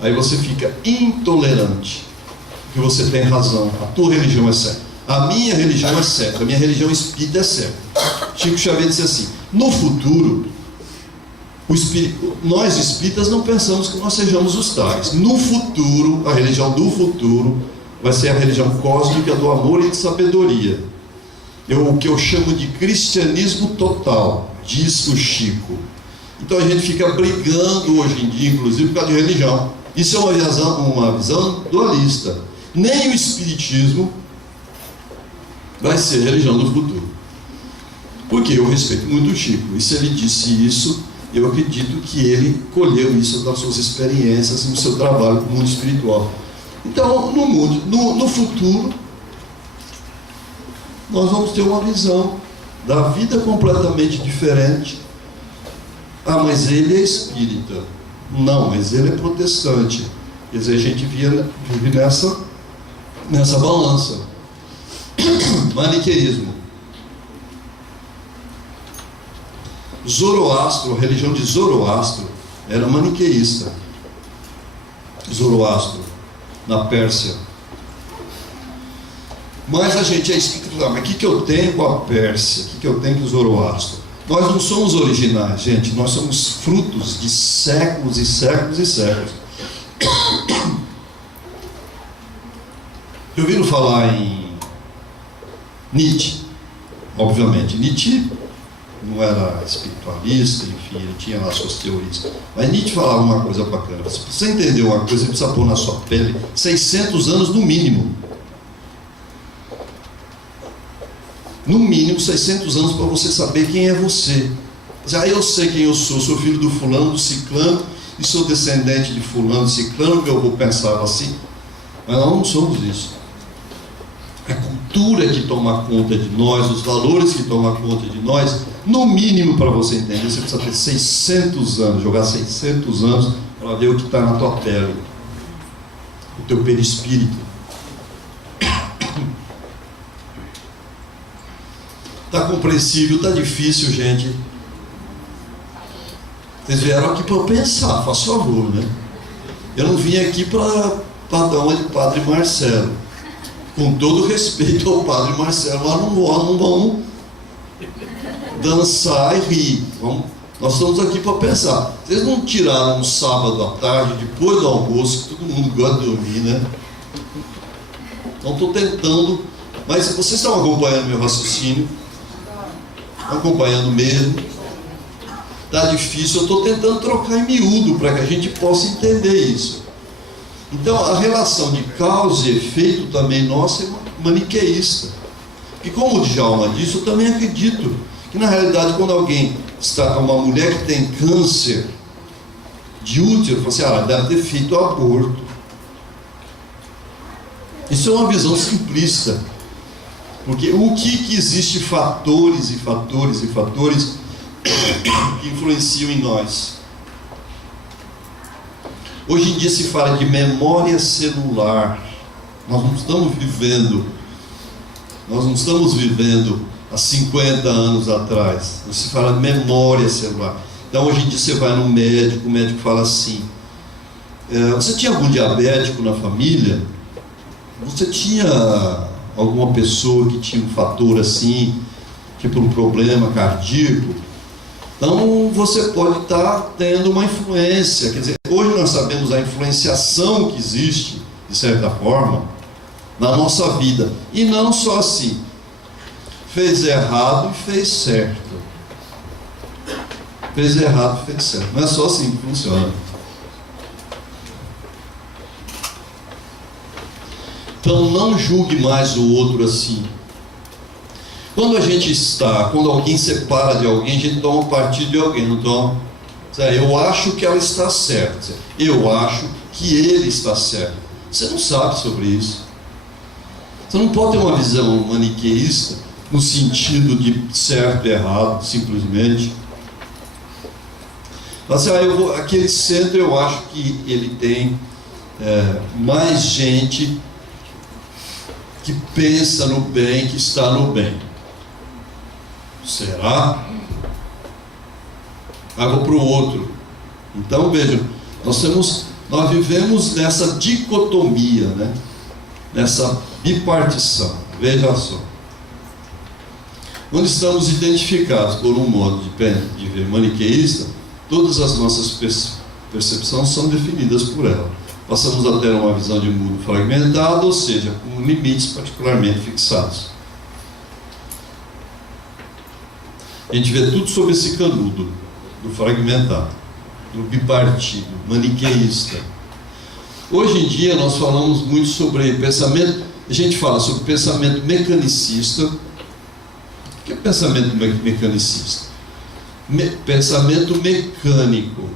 Aí você fica intolerante. Porque você tem razão. A tua religião é certa. A minha religião é certa. A minha religião espírita é certa. Chico Xavier disse assim: no futuro, nós espíritas não pensamos que nós sejamos os tais. No futuro, a religião do futuro vai ser a religião cósmica do amor e de sabedoria. O que eu chamo de cristianismo total, diz o Chico. Então a gente fica brigando hoje em dia, inclusive por causa de religião. Isso é uma visão dualista. Nem o espiritismo vai ser a religião do futuro. Porque eu respeito muito o Chico. E se ele disse isso, eu acredito que ele colheu isso das suas experiências no seu trabalho com o mundo espiritual. Então, no futuro, nós vamos ter uma visão da vida completamente diferente. Ah, mas ele é espírita. Não, mas ele é protestante. Quer dizer, a gente vive nessa balança. Maniqueísmo. Zoroastro, a religião de Zoroastro era maniqueísta. Zoroastro, na Pérsia. Mas a gente é espírita. Mas o que eu tenho com a Pérsia? O que eu tenho com o Zoroastro? Nós não somos originais, gente. Nós somos frutos de séculos e séculos e séculos. Eu ouviram falar em Nietzsche? Obviamente, Nietzsche não era espiritualista, enfim, ele tinha lá suas teorias. Mas Nietzsche falava uma coisa bacana. Para você entender uma coisa, você precisa pôr na sua pele 600 anos no mínimo. No mínimo 600 anos para você saber quem é você. Eu sei quem eu sou filho do fulano, do ciclano, e sou descendente de fulano, ciclano, que eu vou pensar assim. Mas nós não somos isso. A cultura que toma conta de nós, os valores que tomam conta de nós, no mínimo, para você entender, você precisa ter 600 anos, jogar 600 anos para ver o que está na tua pele, o teu perispírito. Está compreensível, está difícil, gente. Vocês vieram aqui para eu pensar, faz favor, né? Eu não vim aqui para dar uma de Padre Marcelo. Com todo respeito ao Padre Marcelo, mas não vamos dançar e rir. Nós estamos aqui para pensar. Vocês não tiraram um sábado à tarde, depois do almoço, que todo mundo gosta de dormir, né? Então estou tentando, mas vocês estão acompanhando meu raciocínio? Estão acompanhando mesmo? Está difícil, eu estou tentando trocar em miúdo para que a gente possa entender isso. Então a relação de causa e efeito também nossa é maniqueísta. E como o Djalma disse, eu também acredito que na realidade quando alguém está, uma mulher que tem câncer de útero, fala assim, ela deve ter feito aborto. Isso é uma visão simplista. Porque o que existe fatores e fatores e fatores que influenciam em nós. Hoje em dia se fala de memória celular. Nós não estamos vivendo há 50 anos atrás. Você fala memória celular. Então hoje em dia você vai no médico, o médico fala assim, você tinha algum diabético na família? Você tinha alguma pessoa que tinha um fator assim, tipo um problema cardíaco? Então você pode estar tendo uma influência. Quer dizer, hoje nós sabemos a influenciação que existe, de certa forma, na nossa vida. E não só assim. Fez errado e fez certo. Fez errado e fez certo. Não é só assim que funciona. Então não julgue mais o outro assim. Quando alguém separa de alguém, a gente toma partido de alguém, não toma? Eu acho que ela está certa. Eu acho que ele está certo. Você não sabe sobre isso. Você não pode ter uma visão maniqueísta no sentido de certo e errado, simplesmente. Mas aquele centro eu acho que ele tem mais gente que pensa no bem, que está no bem. Será? Aí vou para o outro. Então vejam, nós vivemos nessa dicotomia, né? Nessa bipartição. Veja só. Quando estamos identificados por um modo de ver maniqueísta, todas as nossas percepções são definidas por ela. Passamos a ter uma visão de mundo fragmentado, ou seja, com limites particularmente fixados. A gente vê tudo sobre esse canudo do fragmentado, do bipartido, maniqueísta. Hoje em dia nós falamos muito sobre pensamento, a gente fala sobre pensamento mecanicista. O que é pensamento mecanicista? Pensamento mecânico,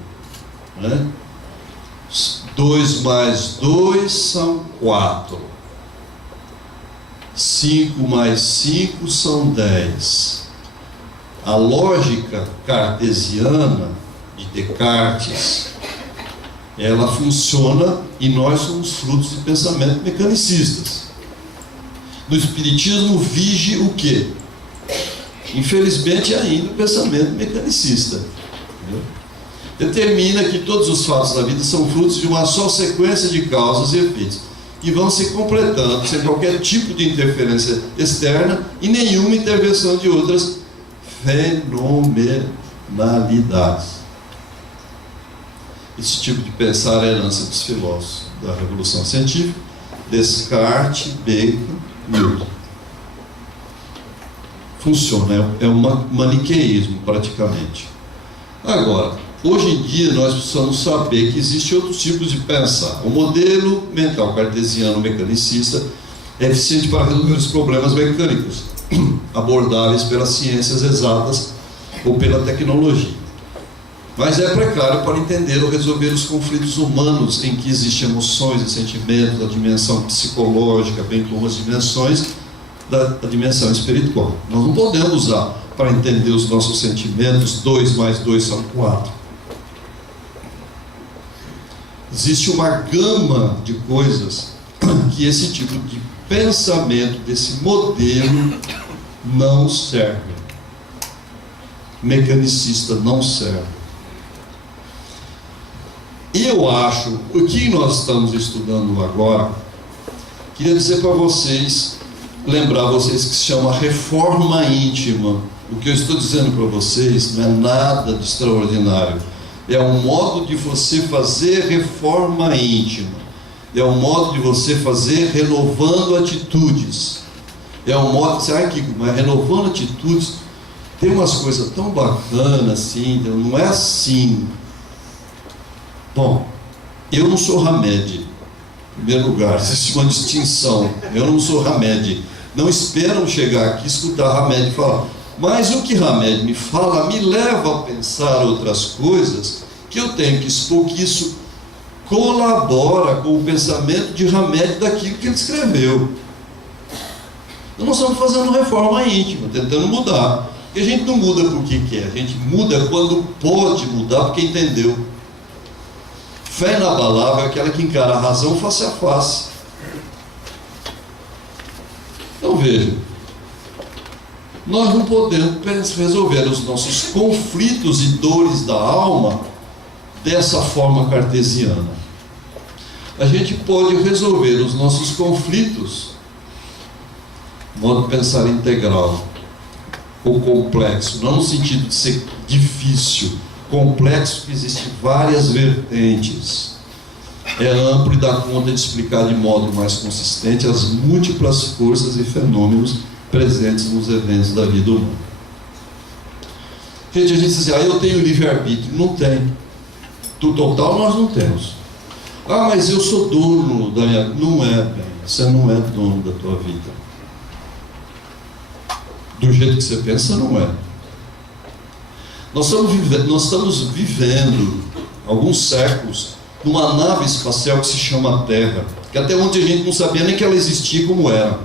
né? 2 mais 2 são 4. 5 mais 5 são 10. A lógica cartesiana de Descartes, ela funciona e nós somos frutos de pensamento mecanicistas. No Espiritismo vige o quê? Infelizmente ainda o pensamento mecanicista. Determina que todos os fatos da vida são frutos de uma só sequência de causas e efeitos, que vão se completando sem qualquer tipo de interferência externa e nenhuma intervenção de outras fenomenalidades. Esse tipo de pensar é a herança dos filósofos da Revolução Científica, Descartes, Bacon, Newton. Funciona, é um maniqueísmo praticamente. Agora, hoje em dia nós precisamos saber que existem outros tipos de pensar. O modelo mental cartesiano mecanicista é eficiente para resolver os problemas mecânicos, abordáveis pelas ciências exatas ou pela tecnologia. Mas é precário para entender ou resolver os conflitos humanos em que existem emoções e sentimentos, a dimensão psicológica, bem como as dimensões da dimensão espiritual. Nós não podemos usar para entender os nossos sentimentos 2 mais 2 são 4. Existe uma gama de coisas que esse tipo de pensamento, desse modelo, não serve. Mecanicista não serve. Eu acho, o que nós estamos estudando agora, queria dizer para vocês, lembrar vocês que se chama reforma íntima. O que eu estou dizendo para vocês não é nada de extraordinário. É um modo de você fazer reforma íntima. É um modo de você fazer renovando atitudes. É um modo de você, Kiko, mas renovando atitudes, tem umas coisas tão bacanas assim, não é assim. Bom, eu não sou Hamed, em primeiro lugar, existe uma distinção. Eu não sou Hamed. Não esperam chegar aqui e escutar Hamed falar. Mas o que Hamed me fala me leva a pensar outras coisas que eu tenho que expor, que isso colabora com o pensamento de Hamed daquilo que ele escreveu. Então nós estamos fazendo reforma íntima, tentando mudar. Porque a gente não muda porque quer, a gente muda quando pode mudar porque entendeu. Fé inabalável é aquela que encara a razão face a face. Então veja, nós não podemos resolver os nossos conflitos e dores da alma dessa forma cartesiana. A gente pode resolver os nossos conflitos, modo de pensar integral, ou complexo, não no sentido de ser difícil, complexo, que existem várias vertentes. É amplo e dá conta de explicar de modo mais consistente as múltiplas forças e fenômenos presentes nos eventos da vida humana. Gente, a gente diz assim, eu tenho livre-arbítrio. Não tem. Do total nós não temos. Mas eu sou dono da minha... Não é, bem. Você não é dono da tua vida. Do jeito que você pensa, não é. Nós estamos vivendo alguns séculos numa nave espacial que se chama Terra, que até onde a gente não sabia nem que ela existia como era.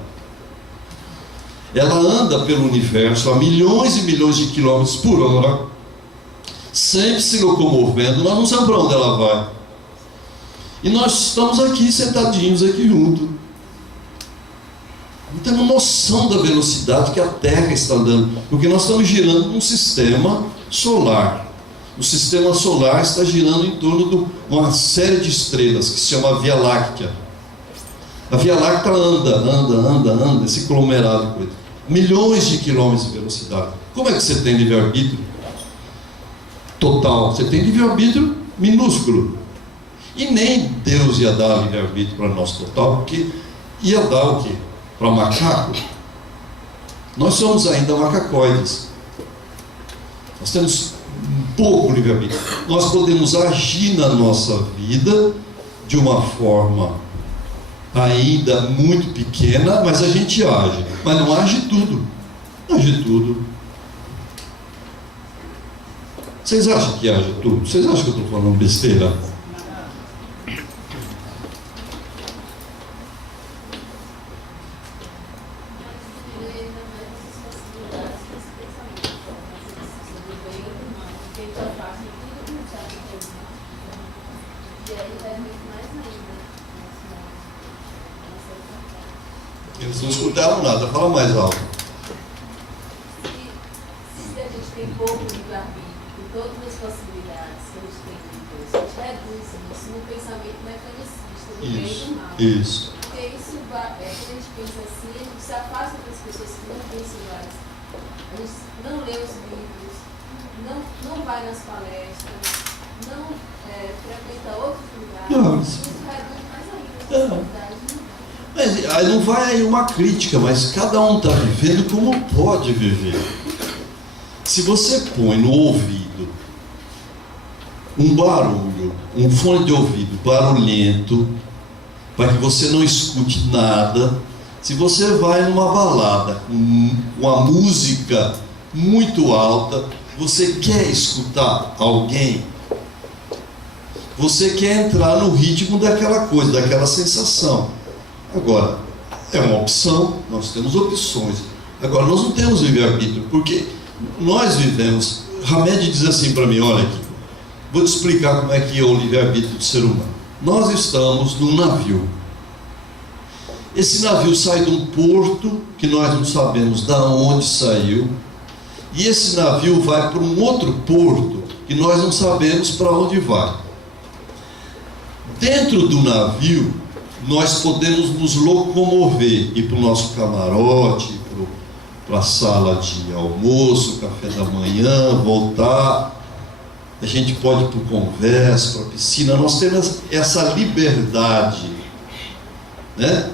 Ela anda pelo universo a milhões e milhões de quilômetros por hora, sempre se locomovendo. Nós não sabemos para onde ela vai. E nós estamos aqui, sentadinhos aqui juntos. Não temos noção da velocidade que a Terra está andando, porque nós estamos girando num sistema solar. O sistema solar está girando em torno de uma série de estrelas que se chama Via Láctea. A Via Láctea anda, esse conglomerado de coisa. Milhões de quilômetros de velocidade. Como é que você tem livre-arbítrio? Total. Você tem livre-arbítrio minúsculo. E nem Deus ia dar livre-arbítrio para nós total, porque ia dar o quê? Para macaco? Nós somos ainda macacoides. Nós temos um pouco livre-arbítrio. Nós podemos agir na nossa vida de uma forma ainda muito pequena, mas a gente age. Mas não age tudo. Não age tudo. Vocês acham que age tudo? Vocês acham que eu estou falando besteira? Eles não escutaram nada, fala mais alto. Se a gente tem pouco livre-arbítrio, com todas as possibilidades que a gente tem de Deus, a gente reduz isso no pensamento mecanicista, do bem e do mal. Isso. Porque isso vai, quando a gente pensa assim, a gente se afasta das pessoas que não pensam iguais. A gente não lê os livros, não vai nas palestras, não frequenta outros lugares. Não. Isso reduz mais ainda a possibilidade. Mas aí não vai aí uma crítica, mas cada um está vivendo como pode viver. Se você põe no ouvido um barulho, um fone de ouvido barulhento, para que você não escute nada, se você vai numa balada com uma música muito alta, você quer escutar alguém, você quer entrar no ritmo daquela coisa, daquela sensação. Agora, é uma opção, nós temos opções. Agora, nós não temos livre-arbítrio, porque nós vivemos. Hamed diz assim para mim, olha aqui, vou te explicar como é que é o livre-arbítrio do ser humano. Nós estamos num navio. Esse navio sai de um porto que nós não sabemos de onde saiu, e esse navio vai para um outro porto que nós não sabemos para onde vai. Dentro do navio, nós podemos nos locomover, ir para o nosso camarote, para a sala de almoço, café da manhã, voltar. A gente pode ir para o conversa, para a piscina. Nós temos essa liberdade, né?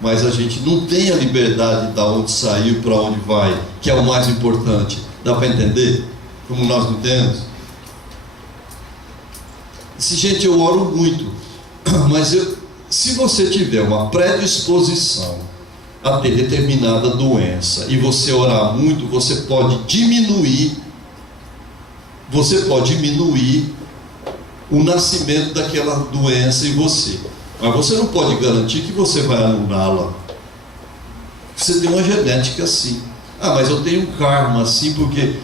Mas a gente não tem a liberdade de onde saiu, para onde vai, que é o mais importante. Dá para entender? Como nós não temos? Gente, eu oro muito, mas se você tiver uma predisposição a ter determinada doença e você orar muito, você pode diminuir o nascimento daquela doença em você. Mas você não pode garantir que você vai anulá-la. Você tem uma genética assim. Mas eu tenho um karma assim, porque...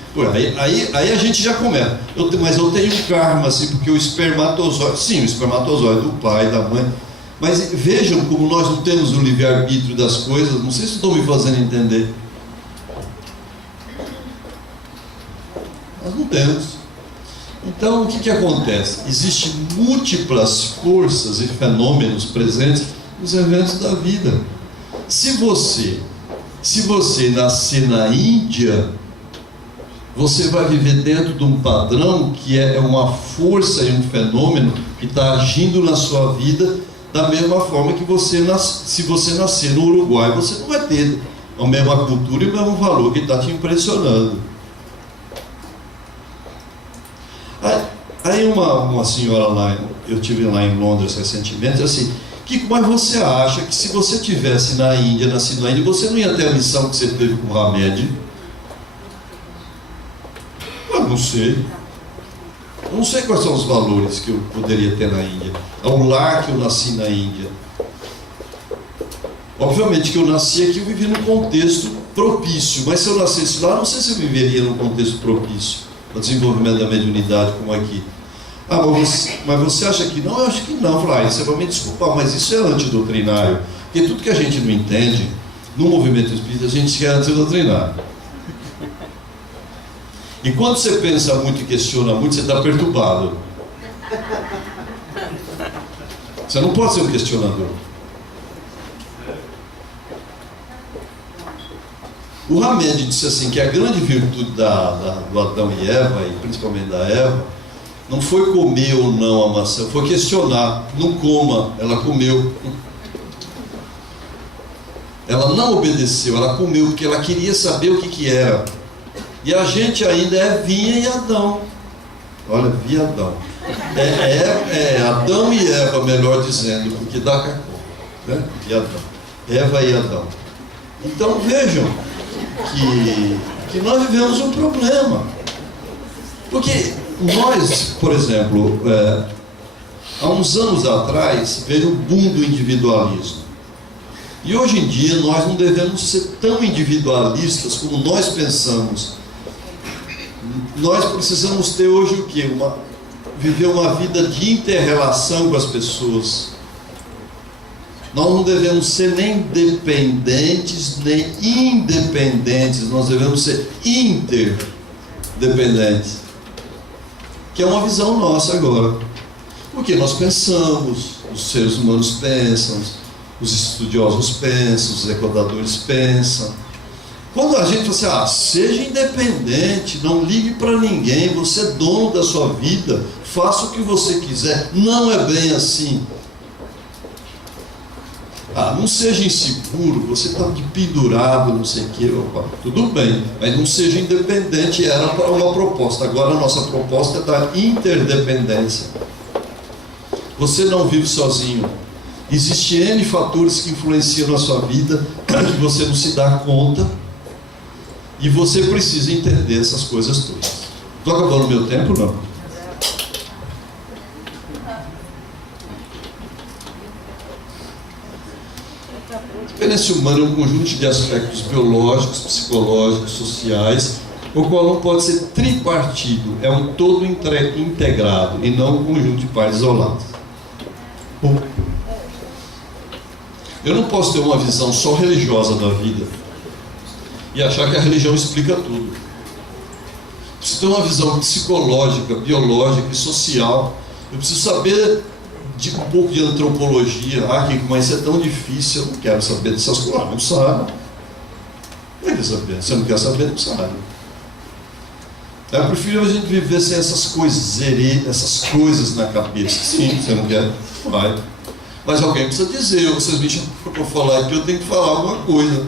Aí a gente já começa. Mas eu tenho um karma assim, porque o espermatozoide... Sim, o espermatozoide do pai, da mãe... Mas vejam como nós não temos o livre-arbítrio das coisas. Não sei se estou me fazendo entender. não temos. Então, o que acontece? Existem múltiplas forças e fenômenos presentes nos eventos da vida. Se você nascer na Índia, você vai viver dentro de um padrão que é uma força e um fenômeno que está agindo na sua vida da mesma forma que se você nascer no Uruguai, você não vai ter a mesma cultura e o mesmo valor que está te impressionando. Aí uma senhora lá, eu estive lá em Londres recentemente, assim, mas você acha que se você estivesse na Índia, nascido na Índia, você não ia ter a missão que você teve com o Hamed? Eu não sei. Eu não sei quais são os valores que eu poderia ter na Índia. Ao lar que eu nasci na Índia. Obviamente que eu nasci aqui, eu vivi num contexto propício, mas se eu nascesse lá, não sei se eu viveria num contexto propício para o desenvolvimento da mediunidade como aqui. Mas você acha que não? Eu acho que não. Você vai me desculpar, mas isso é antidoutrinário. Porque tudo que a gente não entende, no movimento espírita, a gente quer antidoutrinário. E quando você pensa muito e questiona muito, você está perturbado. Você não pode ser um questionador. O Hamed disse assim, que a grande virtude do Adão e Eva, e principalmente da Eva, não foi comer ou não a maçã, foi questionar. Não coma, ela comeu. Ela não obedeceu, ela comeu, porque ela queria saber o que era. E a gente ainda é vinha e Adão. Olha, viadão. É Adão e Eva, melhor dizendo, porque dá cacô, né? Viadão. Eva e Adão. Então vejam que nós vivemos um problema. Porque nós, por exemplo, há uns anos atrás veio o boom do individualismo. E hoje em dia nós não devemos ser tão individualistas como nós pensamos. Nós precisamos ter hoje o quê? Viver uma vida de inter-relação com as pessoas. Nós não devemos ser nem dependentes, nem independentes. Nós devemos ser interdependentes. Que é uma visão nossa agora. Porque nós pensamos, os seres humanos pensam, os estudiosos pensam, os recordadores pensam. Quando a gente fala assim, seja independente, não ligue para ninguém, você é dono da sua vida, faça o que você quiser. Não é bem assim. Não seja inseguro, você está de pendurado, não sei o que, tudo bem, mas não seja independente, era para uma proposta. Agora a nossa proposta é da interdependência. Você não vive sozinho. Existem N fatores que influenciam na sua vida, que você não se dá conta, e você precisa entender essas coisas todas. Estou acabando o meu tempo, não? A experiência humana é um conjunto de aspectos biológicos, psicológicos, sociais, o qual não pode ser tripartido, é um todo integrado e não um conjunto de partes isoladas. Eu não posso ter uma visão só religiosa da vida e achar que a religião explica tudo. Preciso ter uma visão psicológica, biológica e social. Eu preciso saber de um pouco de antropologia. Rico, mas isso é tão difícil, eu não quero saber dessas coisas. Não sabe. Não quer saber. Você não quer saber, não sabe. Eu prefiro a gente viver sem essas coisas na cabeça. Sim, você não quer, vai. Mas alguém precisa dizer, vocês me chamam para falar aqui, eu tenho que falar alguma coisa.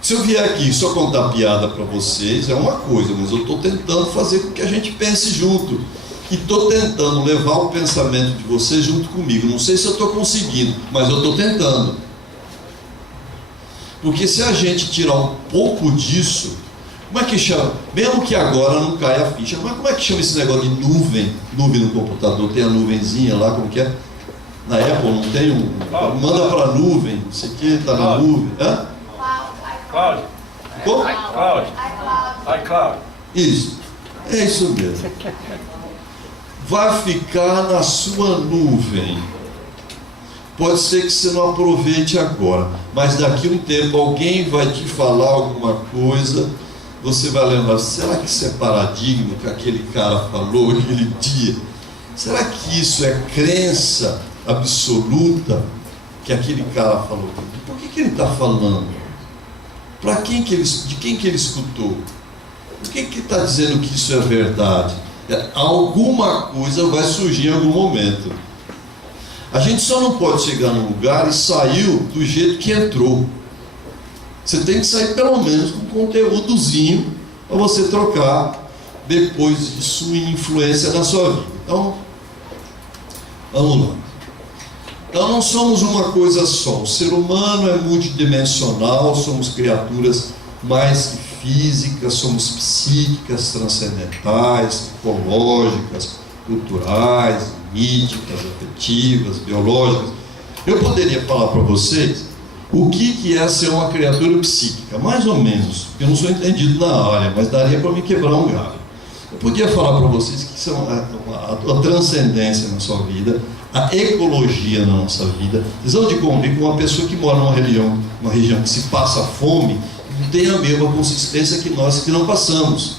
Se eu vier aqui só contar piada para vocês, é uma coisa, mas eu estou tentando fazer com que a gente pense junto. E estou tentando levar o pensamento de vocês junto comigo. Não sei se eu estou conseguindo, mas eu estou tentando. Porque se a gente tirar um pouco disso, como é que chama? Mesmo que agora não caia a ficha, mas como é que chama esse negócio de nuvem? Nuvem no computador, tem a nuvenzinha lá, como que é? Na Apple não tem um... Manda para a nuvem, isso aqui está na nuvem. Hã? Cloud. Como? iCloud. Isso. É isso mesmo. Vai ficar na sua nuvem. Pode ser que você não aproveite agora, mas daqui a um tempo alguém vai te falar alguma coisa você vai lembrar, será que isso é paradigma que aquele cara falou naquele dia? Será que isso é crença absoluta que aquele cara falou? Por que ele está falando? Para quem que de quem que ele escutou? Por que está dizendo que isso é verdade? Alguma coisa vai surgir em algum momento. A gente só não pode chegar num lugar e saiu do jeito que entrou. Você tem que sair pelo menos com um conteúdozinho para você trocar depois de sua influência na sua vida. Então, vamos lá. Então não somos uma coisa só. O ser humano é multidimensional, somos criaturas mais que físicas, somos psíquicas, transcendentais, psicológicas, culturais, míticas, afetivas, biológicas. Eu poderia falar para vocês o que é ser uma criatura psíquica, mais ou menos, porque eu não sou entendido na área, mas daria para me quebrar um galho. Eu podia falar para vocês que são a transcendência na sua vida, a ecologia na nossa vida. Vocês vão de convir com uma pessoa que mora numa região que se passa fome, não tem a mesma consistência que nós que não passamos.